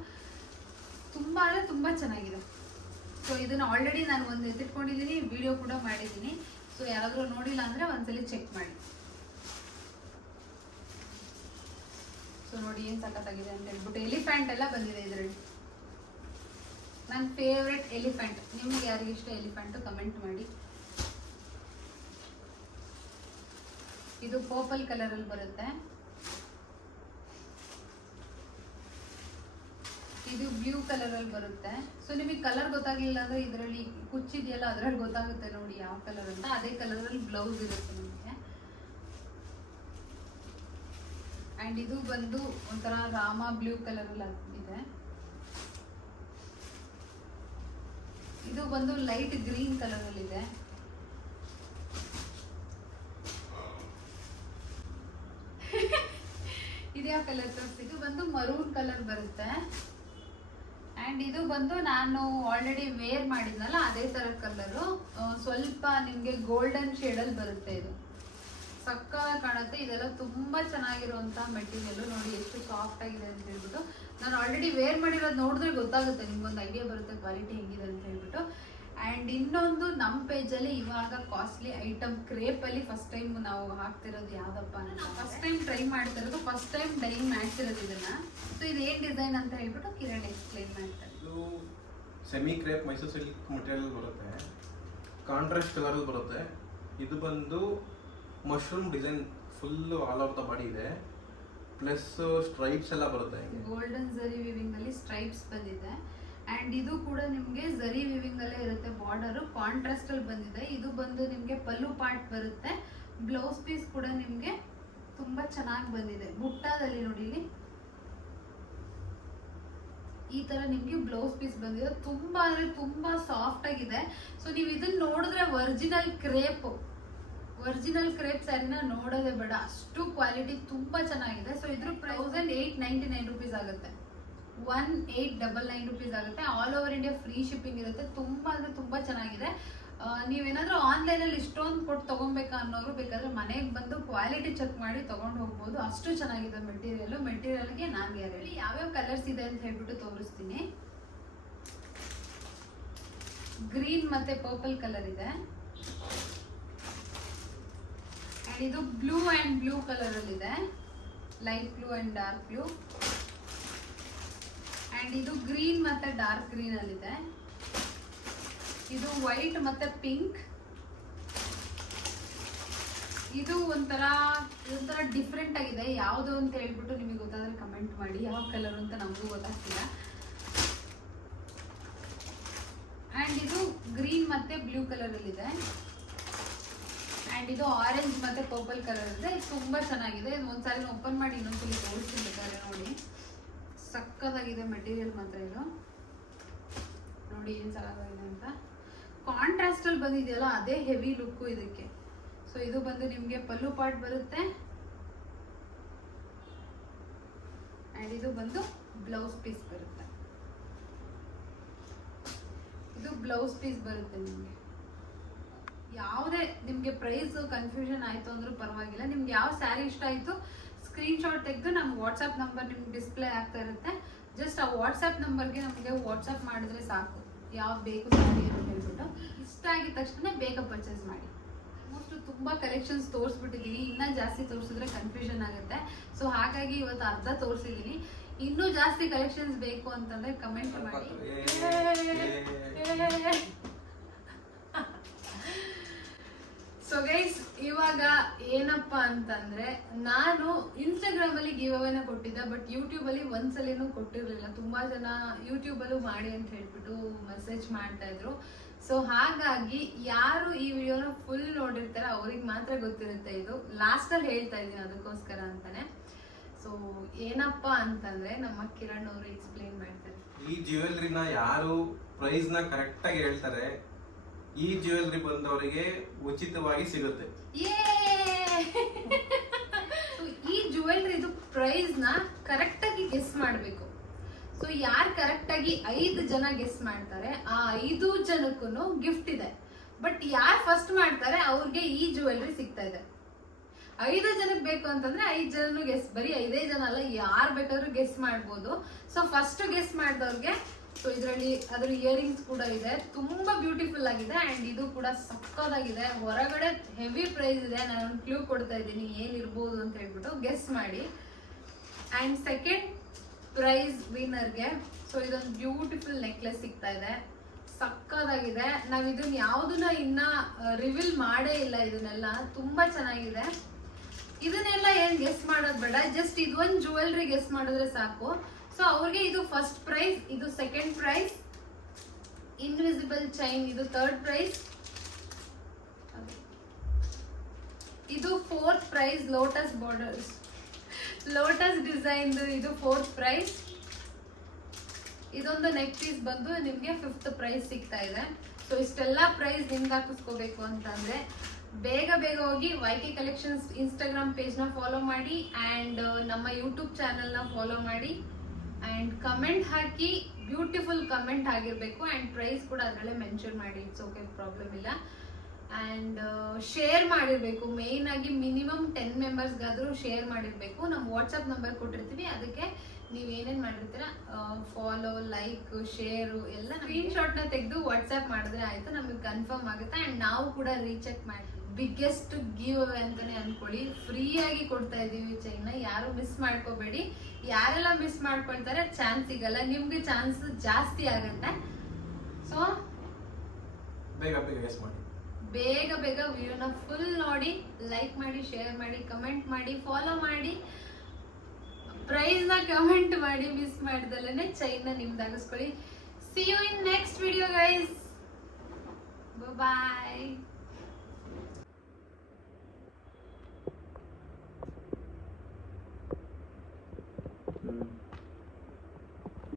ತುಂಬ ಅಂದರೆ ತುಂಬ ಚೆನ್ನಾಗಿದೆ. ಸೊ ಇದನ್ನು ಆಲ್ರೆಡಿ ನಾನು ಒಂದು ಎತ್ತಿಟ್ಕೊಂಡಿದ್ದೀನಿ, ವಿಡಿಯೋ ಕೂಡ ಮಾಡಿದ್ದೀನಿ. ಸೊ ಯಾರಾದರೂ ನೋಡಿಲ್ಲ ಅಂದರೆ ಒಂದ್ಸಲಿ ಚೆಕ್ ಮಾಡಿ. ಸೊ ನೋಡಿ ಏನು ಸಖತ್ತಾಗಿದೆ ಅಂತ ಹೇಳ್ಬಿಟ್ಟು. ಎಲಿಫೆಂಟ್ ಎಲ್ಲ ಬಂದಿದೆ ಇದರಲ್ಲಿ. ನನ್ನ ಫೇವ್ರೆಟ್ ಎಲಿಫೆಂಟ್. ನಿಮ್ಗೆ ಯಾರಿಗೆ ಇಷ್ಟ ಎಲಿಫೆಂಟ್ ಕಮೆಂಟ್ ಮಾಡಿ. ಇದು ಪರ್ಪಲ್ ಕಲರ್ ಅಲ್ಲಿ ಬರುತ್ತೆ. ಇದು ಬ್ಲೂ ಕಲರ್ ಅಲ್ಲಿ ಬರುತ್ತೆ. ಸೊ ನಿಮಗೆ ಕಲರ್ ಗೊತ್ತಾಗ್ಲಿಲ್ಲ ಅಂದ್ರೆ ಇದರಲ್ಲಿ ಕುಚ್ಚಿದೆಯಲ್ಲ ಅದ್ರಲ್ಲಿ ಗೊತ್ತಾಗುತ್ತೆ ನೋಡಿ ಯಾವ ಕಲರ್ ಅಂತ. ಅದೇ ಕಲರ್ ಅಲ್ಲಿ ಬ್ಲೌಸ್ ಇರುತ್ತೆ ನಿಮಗೆ. ಅಂಡ್ ಇದು ಬಂದು ಒಂಥರ ರಾಮ ಬ್ಲೂ ಕಲರ್ ಅಲ್ಲಿ ಇದೆ. ಇದು ಬಂದು ಲೈಟ್ ಗ್ರೀನ್ ಕಲರ್ ಅಲ್ಲಿ ಇದೆ. ಇದ್ಯಾವ ಕಲರ್ ತೋರಿಸಿ. ಇದು ಬಂದು ಮರೂನ್ ಕಲರ್ ಬರುತ್ತೆ. ಅಂಡ್ ಇದು ಬಂದು ನಾನು ಆಲ್ರೆಡಿ ವೇರ್ ಮಾಡಿದ್ನಲ್ಲ ಅದೇ ತರ ಕಲರು. ಸ್ವಲ್ಪ ನಿಮ್ಗೆ ಗೋಲ್ಡನ್ ಶೇಡ್ ಅಲ್ಲಿ ಬರುತ್ತೆ. ಇದು ಸಕ್ಕ ಕಾಣುತ್ತೆ. ಇದೆಲ್ಲ ತುಂಬಾ ಚೆನ್ನಾಗಿರುವಂತ ಮೆಟೀರಿಯಲ್. ನೋಡಿ ಎಷ್ಟು ಸಾಫ್ಟ್ ಆಗಿದೆ ಅಂತ ಹೇಳ್ಬಿಟ್ಟು. ನಾನು ಆಲ್ರೆಡಿ ವೇರ್ ಮಾಡಿರೋದು ನೋಡಿದ್ರೆ ಗೊತ್ತಾಗುತ್ತೆ, ನಿಮ್ಗೊಂದು ಐಡಿಯಾ ಬರುತ್ತೆ ಕ್ವಾಲಿಟಿ ಹೆಂಗಿದೆ ಅಂತ ಹೇಳ್ಬಿಟ್ಟು. ಅಂಡ್ ಇನ್ನೊಂದು ನಮ್ಮ ಪೇಜಲ್ಲಿ ಇವಾಗ ಕಾಸ್ಟ್ಲಿ ಐಟಮ್ ಕ್ರೇಪ್ ಅಲ್ಲಿ ಫಸ್ಟ್ ಟೈಮ್ ನಾವು ಹಾಕ್ತಿರೋದು ಯಾವ್ದಪ್ಪ ಅಂದ್ರೆ ಫಸ್ಟ್ ಟೈಮ್ ಟ್ರೈ ಮಾಡ್ತಿರೋದು, ಫಸ್ಟ್ ಟೈಮ್ ಡೈ ಮಾಡ್ತಿರೋದು ಇದನ್ನ. ಸೊ ಇದು ಏನ್ ಡಿಸೈನ್ ಅಂತ ಹೇಳ್ಬಿಟ್ಟು ಕಿರಣ್ ಎಕ್ಸ್ಪ್ಲೈನ್ ಮಾಡ್ತಾರೆ. ಇದು semi crepe Mysuru silk material ಬರುತ್ತೆ. ಕಾಂಟ್ರಾಸ್ಟ್ ಕಲರ್ ಅಲ್ಲಿ ಬರುತ್ತೆ. ಇದು ಬಂದು mushroom design full all over the body ಇದೆ. ಪ್ಲಸ್ ಸ್ಟ್ರೈಪ್ಸ್ ಎಲ್ಲ ಬರುತ್ತೆ. ಗೋಲ್ಡನ್ ಝರಿ ವಿವಿಂಗ್ ಅಲ್ಲಿ ಸ್ಟ್ರೈಪ್ಸ್ ಬಂದಿದೆ. ಅಂಡ್ ಇದು ಕೂಡ ನಿಮ್ಗೆ ಝರಿ ವಿವಿಂಗ್ ಅಲ್ಲೇ ಇರುತ್ತೆ. ಬಾರ್ಡರ್ ಕಾಂಟ್ರಾಸ್ಟ್ ಅಲ್ಲಿ ಬಂದಿದೆ. ಇದು ಬಂದು ನಿಮ್ಗೆ ಪಲ್ಲು ಪಾರ್ಟ್ ಬರುತ್ತೆ. ಬ್ಲೌಸ್ ಪೀಸ್ ಕೂಡ ನಿಮ್ಗೆ ತುಂಬಾ ಚೆನ್ನಾಗಿ ಬಂದಿದೆ. ಬುಟ್ಟಾದಲ್ಲಿ ನೋಡಿ ಇಲ್ಲಿ ಈ ತರ ನಿಮ್ಗೆ ಬ್ಲೌಸ್ ಪೀಸ್ ಬಂದಿದೆ. ತುಂಬಾ ಅಂದ್ರೆ ತುಂಬಾ ಸಾಫ್ಟ್ ಆಗಿದೆ. ಸೊ ನೀವು ಇದನ್ನ ನೋಡಿದ್ರೆ ಒರಿಜಿನಲ್ ಕ್ರೇಪ್ ಸ್ಯಾರಿನ ನೋಡೋದೇ ಬೇಡ, ಅಷ್ಟು ಕ್ವಾಲಿಟಿ ತುಂಬಾ ಚೆನ್ನಾಗಿದೆ. ಸೊ ಇದ್ರ 1899 ರೂಪೀಸ್ ಆಗುತ್ತೆ. 1899 ರೂಪೀಸ್ ಆಗುತ್ತೆ. All over India free shipping ಇರುತ್ತೆ. ತುಂಬಾ ಅಂದ್ರೆ ತುಂಬಾ ಚೆನ್ನಾಗಿದೆ. ನೀವೇನಾದ್ರೂ ಆನ್ಲೈನ್ ಅಲ್ಲಿ ಇಷ್ಟೊಂದು ಕೊಟ್ಟು ತಗೊಬೇಕಾ ಅನ್ನೋರು ಬೇಕಾದ್ರೆ ಮನೆಗೆ ಬಂದು ಕ್ವಾಲಿಟಿ ಚೆಕ್ ಮಾಡಿ ತಗೊಂಡು ಹೋಗ್ಬೋದು. ಅಷ್ಟು ಚೆನ್ನಾಗಿದೆ ಮೆಟೀರಿಯಲ್ಗೆ ನಾನು ಗ್ಯಾರಂಟಿ. ಯಾವ್ಯಾವ ಕಲರ್ಸ್ ಇದೆ ಅಂತ ಹೇಳ್ಬಿಟ್ಟು ತೋರಿಸ್ತೀನಿ. ಗ್ರೀನ್ ಮತ್ತೆ ಪರ್ಪಲ್ ಕಲರ್ ಇದೆ. ಅಂಡ್ ಇದು ಬ್ಲೂ ಅಂಡ್ ಬ್ಲೂ ಕಲರ್ ಅಲ್ಲಿ ಇದೆ. Light blue and dark blue. And ಇದು ಗ್ರೀನ್ ಮತ್ತೆ ಡಾರ್ಕ್ ಗ್ರೀನ್ ಅಲ್ಲಿ ಇದೆ. ಇದು ವೈಟ್ ಮತ್ತೆ ಪಿಂಕ್. ಇದು ಒಂಥರ ಡಿಫ್ರೆಂಟ್ ಆಗಿದೆ. ಯಾವುದು ಅಂತ ಹೇಳ್ಬಿಟ್ಟು ನಿಮಗೆ ಗೊತ್ತಾದ್ರೆ ಕಮೆಂಟ್ ಮಾಡಿ. ಯಾವ ಕಲರ್ ಅಂತ ನಮಗೂ ಗೊತ್ತಾಗ್ತಿಲ್ಲ. ಅಂಡ್ ಇದು ಗ್ರೀನ್ ಮತ್ತೆ ಬ್ಲೂ ಕಲರ್ ಅಲ್ಲಿ ಇದೆ. ಅಂಡ್ ಇದು ಆರೆಂಜ್ ಮತ್ತೆ ಪರ್ಪಲ್ ಕಲರ್ ಇದೆ. ಇದು ತುಂಬಾ ಚೆನ್ನಾಗಿದೆ. ಇದು ಒಂದ್ಸಾರಿ ಓಪನ್ ಮಾಡಿ ಇನ್ನೊಂದ್ಸಲಿ ತೋರಿಸ್ತೀನಿ ಬೇಕಾದ್ರೆ ನೋಡಿ. ಸಕ್ಕತ್ತಾಗಿದೆ ಮೆಟೀರಿಯಲ್ ಮಾತ್ರ. ಇದು ನೋಡಿ ಏನ್ ಚೆನ್ನಾಗಿದೆ ಅಂತ. ಕಾಂಟ್ರಾಸ್ಟ್ ಅಲ್ಲಿ ಬಂದಿದೆಯಲ್ಲ ಅದೇ ಹೆವಿ ಲುಕ್ ಇದಕ್ಕೆ. ಸೊ ಇದು ಬಂದು ನಿಮ್ಗೆ ಪಲ್ಲು ಪಾರ್ಟ್ ಬರುತ್ತೆ. ಅಂಡ್ ಇದು ಬಂದು ಬ್ಲೌಸ್ ಪೀಸ್ ಬರುತ್ತೆ. ಇದು ಬ್ಲೌಸ್ ಪೀಸ್ ಬರುತ್ತೆ ನಿಮ್ಗೆ. ಯಾವುದೇ ನಿಮಗೆ ಪ್ರೈಸ್ ಕನ್ಫ್ಯೂಷನ್ ಆಯಿತು ಅಂದ್ರೂ ಪರವಾಗಿಲ್ಲ. ನಿಮ್ಗೆ ಯಾವ ಸ್ಯಾರಿ ಇಷ್ಟ ಆಯಿತು ಸ್ಕ್ರೀನ್ಶಾಟ್ ತೆಗೆದು ನಮ್ಮ ವಾಟ್ಸಪ್ ನಂಬರ್ ನಿಮ್ಗೆ ಡಿಸ್ಪ್ಲೇ ಆಗ್ತಾ ಇರುತ್ತೆ. ಜಸ್ಟ್ ಆ ವಾಟ್ಸಪ್ ನಂಬರ್ಗೆ ನಮಗೆ ವಾಟ್ಸಪ್ ಮಾಡಿದ್ರೆ ಸಾಕು, ಯಾವ್ದು ಬೇಕು ಸ್ಯಾರಿ ಅಂತ ಹೇಳ್ಬಿಟ್ಟು. ಇಷ್ಟ ಆಗಿದ ತಕ್ಷಣ ಬೇಗ ಪರ್ಚೇಸ್ ಮಾಡಿ. ಆಲ್ಮೋಸ್ಟ್ ತುಂಬ ಕಲೆಕ್ಷನ್ಸ್ ತೋರಿಸ್ಬಿಟ್ಟಿದ್ದೀನಿ, ಇನ್ನೂ ಜಾಸ್ತಿ ತೋರಿಸಿದ್ರೆ ಕನ್ಫ್ಯೂಷನ್ ಆಗುತ್ತೆ. ಸೊ ಹಾಗಾಗಿ ಇವತ್ತು ಅರ್ಧ ತೋರಿಸಿದ್ದೀನಿ. ಇನ್ನೂ ಜಾಸ್ತಿ ಕಲೆಕ್ಷನ್ಸ್ ಬೇಕು ಅಂತಂದ್ರೆ ಕಮೆಂಟ್ ಮಾಡಿ. ಸೊ ಗೈಸ್, ಇವಾಗ ಏನಪ್ಪಾ ಅಂತಂದ್ರೆ, ನಾನು ಇನ್ಸ್ಟಾಗ್ರಾಮ್ ಅಲ್ಲಿ ಗಿವ್ ಅವೇನ ಕೊಟ್ಟಿದ್ದೆ, ಬಟ್ ಯೂಟ್ಯೂಬ್ ಅಲ್ಲಿ ಒಂದ್ಸಲಿನೂ ಕೊಟ್ಟಿರ್ಲಿಲ್ಲ. ತುಂಬಾ ಜನ ಯೂಟ್ಯೂಬ್ ಅಲ್ಲೂ ಮಾಡಿ ಅಂತ ಹೇಳ್ಬಿಟ್ಟು ಮೆಸೇಜ್ ಮಾಡ್ತಾ ಇದ್ರು. ಸೊ ಹಾಗಾಗಿ ಯಾರು ಈ ವಿಡಿಯೋನ ಫುಲ್ ನೋಡಿರ್ತಾರೆ ಅವ್ರಿಗೆ ಮಾತ್ರ ಗೊತ್ತಿರುತ್ತೆ. ಇದು ಲಾಸ್ಟ್ ಅಲ್ಲಿ ಹೇಳ್ತಾ ಇದ್ದೀನಿ ಅದಕ್ಕೋಸ್ಕರ ಅಂತಾನೆ. ಸೊ ಏನಪ್ಪಾ ಅಂತಂದ್ರೆ, ನಮ್ಮ ಕಿರಣ್ ಅವರು ಎಕ್ಸ್ಪ್ಲೇನ್ ಮಾಡ್ತಾರೆ. ಈ ಜ್ಯುವೆಲ್ರಿನ ಯಾರು ಪ್ರೈಸ್ ನ ಕರೆಕ್ಟ್ ಆಗಿ ಹೇಳ್ತಾರೆ, ಈ ಜ್ಯುವೆಲ್ರಿ ಬಂದವರಿಗೆ ಉಚಿತವಾಗಿ ಸಿಗುತ್ತೆ. ಈ ಜ್ಯುವೆಲ್ರಿದು ಪ್ರೈಸ್ ನ ಕರೆಕ್ಟ್ ಆಗಿ ಗೆಸ್ ಮಾಡ್ಬೇಕು. ಸೊ ಯಾರು ಕರೆಕ್ಟ್ ಆಗಿ 5 ಜನ ಗೆಸ್ ಮಾಡ್ತಾರೆ, ಆ 5 ಜನಕ್ಕೂ ಗಿಫ್ಟ್ ಇದೆ. ಬಟ್ ಯಾರು ಫಸ್ಟ್ ಮಾಡ್ತಾರೆ ಅವ್ರಿಗೆ ಈ ಜ್ಯುವೆಲ್ರಿ ಸಿಗ್ತಾ ಇದೆ. 5 ಜನಕ್ಕೆ ಬೇಕು ಅಂತಂದ್ರೆ 5 ಜನನು ಗೆಸ್, ಬರೀ 5 ಜನ ಅಲ್ಲ, ಯಾರು ಬೇಕಾದ್ರೂ ಗೆಸ್ ಮಾಡ್ಬೋದು. ಸೊ ಫಸ್ಟ್ ಗೆಸ್ ಮಾಡಿದವ್ರಿಗೆ, ಸೊ ಇದರಲ್ಲಿ ಅದ್ರ ಇಯರಿಂಗ್ಸ್ ಕೂಡ ಇದೆ, ತುಂಬಾ ಬ್ಯೂಟಿಫುಲ್ ಆಗಿದೆ. ಅಂಡ್ ಇದು ಕೂಡ ಸಕ್ಕದಾಗಿದೆ. ಹೊರಗಡೆ ಹೆವಿ ಪ್ರೈಸ್ ಇದೆ. ನಾನು ಕ್ಲೂ ಕೊಡ್ತಾ ಇದ್ದೀನಿ ಏನಿರ್ಬೋದು ಅಂತ ಹೇಳ್ಬಿಟ್ಟು ಗೆಸ್ ಮಾಡಿ. ಅಂಡ್ ಸೆಕೆಂಡ್ ಪ್ರೈಸ್ ವಿನ್ನರ್ಗೆ ಸೊ ಇದೊಂದು ಬ್ಯೂಟಿಫುಲ್ ನೆಕ್ಲೆಸ್ ಸಿಗ್ತಾ ಇದೆ, ಸಕ್ಕದಾಗಿದೆ. ನಾವ್ ಇದನ್ನ ಯಾವ್ದನ್ನ ಇನ್ನ ರಿವೀಲ್ ಮಾಡೇ ಇಲ್ಲ. ಇದನ್ನೆಲ್ಲ ತುಂಬಾ ಚೆನ್ನಾಗಿದೆ. ಇದನ್ನೆಲ್ಲ ಏನ್ ಗೆಸ್ ಮಾಡೋದ್ ಬೇಡ, ಜಸ್ಟ್ ಇದೊಂದು ಜ್ಯುವೆಲ್ರಿ ಗೆಸ್ ಮಾಡಿದ್ರೆ ಸಾಕು. ಸೊ ಅವ್ರಿಗೆ ಇದು ಫಸ್ಟ್ ಪ್ರೈಸ್, ಇದು ಸೆಕೆಂಡ್ ಪ್ರೈಸ್, ಇನ್ವಿಸಿಬಲ್ ಚೈನ್ ಇದು ಥರ್ಡ್ ಪ್ರೈಸ್, ಇದು fourth prize, lotus borders lotus design ಇದು ಫೋರ್ತ್ ಪ್ರೈಸ್. ಇದೊಂದು ನೆಕ್ ಪೀಸ್ ಬಂದು ನಿಮ್ಗೆ 5th ಪ್ರೈಸ್ ಸಿಗ್ತಾ ಇದೆ. ಸೊ ಇಷ್ಟೆಲ್ಲ ಪ್ರೈಸ್ ನಿಮ್ಗೆ ಹಾಕಿಸ್ಕೋಬೇಕು ಅಂತಂದ್ರೆ ಬೇಗ ಬೇಗ ಹೋಗಿ YK ಕಲೆಕ್ಷನ್ಸ್ ಇನ್ಸ್ಟಾಗ್ರಾಮ್ ಪೇಜ್ ನ ಫಾಲೋ ಮಾಡಿ, ಅಂಡ್ ನಮ್ಮ ಯೂಟ್ಯೂಬ್ ಚಾನೆಲ್ ನ ಫಾಲೋ ಮಾಡಿ, and comment hockey. Beautiful comment ಆಗಿರ್ಬೇಕು. ಅಂಡ್ ಪ್ರೈಸ್ ಕೂಡ ಅದರಲ್ಲೇ ಮೆನ್ಷನ್ ಮಾಡಿ, ಇಟ್ಸ್ ಓಕೆ, ಪ್ರಾಬ್ಲಮ್ ಇಲ್ಲ. ಅಂಡ್ ಶೇರ್ ಮಾಡಿರ್ಬೇಕು. ಮೇನ್ ಆಗಿ ಮಿನಿಮಮ್ 10 ಮೆಂಬರ್ಸ್ಗಾದ್ರೂ ಶೇರ್ ಮಾಡಿರ್ಬೇಕು. ನಮ್ಮ ವಾಟ್ಸಪ್ ನಂಬರ್ ಕೊಟ್ಟಿರ್ತೀವಿ, ಅದಕ್ಕೆ ನೀವು ಏನೇನ್ ಮಾಡಿರ್ತೀರ ಫಾಲೋ, ಲೈಕ್, ಶೇರ್ ಎಲ್ಲ ಸ್ಕ್ರೀನ್ಶಾಟ್ ನ ತೆಗೆದು ವಾಟ್ಸ್ಆಪ್ ಮಾಡಿದ್ರೆ ಆಯ್ತು, ನಮಗೆ ಕನ್ಫರ್ಮ್ ಆಗುತ್ತೆ. ಅಂಡ್ ನಾವು ಕೂಡ ರೀಚೆಕ್ ಮಾಡಿ ಬಿಗ್ಗೆಸ್ಟ್ ಗಿವ್ ಅವೇ ಅಂತಾನೆ ಅನ್ಕೊಳ್ಳಿ. ಫ್ರೀ ಆಗಿ ಕೊಡ್ತಾ ಇದೀವಿ ಚೈನ್, ಯಾರು ಮಿಸ್ ಮಾಡ್ಕೋಬೇಡಿ. ಯಾರೆಲ್ಲ ಮಿಸ್ ಮಾಡ್ಕೊಳ್ತಾರೆ ಚಾನ್ಸ್ ಸಿಗಲ್ಲ, ನಿಮ್ಗೆ ಚಾನ್ಸ್ ಜಾಸ್ತಿ ಆಗುತ್ತೆ. ಸೊ ಬೇಗ ಬೇಗ ಗೆಸ್ ಮಾಡಿ, ಬೇಗ ಬೇಗ ವಿಡಿಯೋನ ಫುಲ್ ನೋಡಿ, ಲೈಕ್ ಮಾಡಿ, ಶೇರ್ ಮಾಡಿ, ಕಮೆಂಟ್ ಮಾಡಿ, ಫಾಲೋ ಮಾಡಿ, ಪ್ರೈಸ್ ನ ಕಮೆಂಟ್ ಮಾಡಿ. ಮಿಸ್ ಮಾಡ್ದಲೇನೆ ಚೈನ್ ನ ನಿಮ್ದಾಗಿಸ್ಕೊಳ್ಳಿ. See you in next video guys. Bye.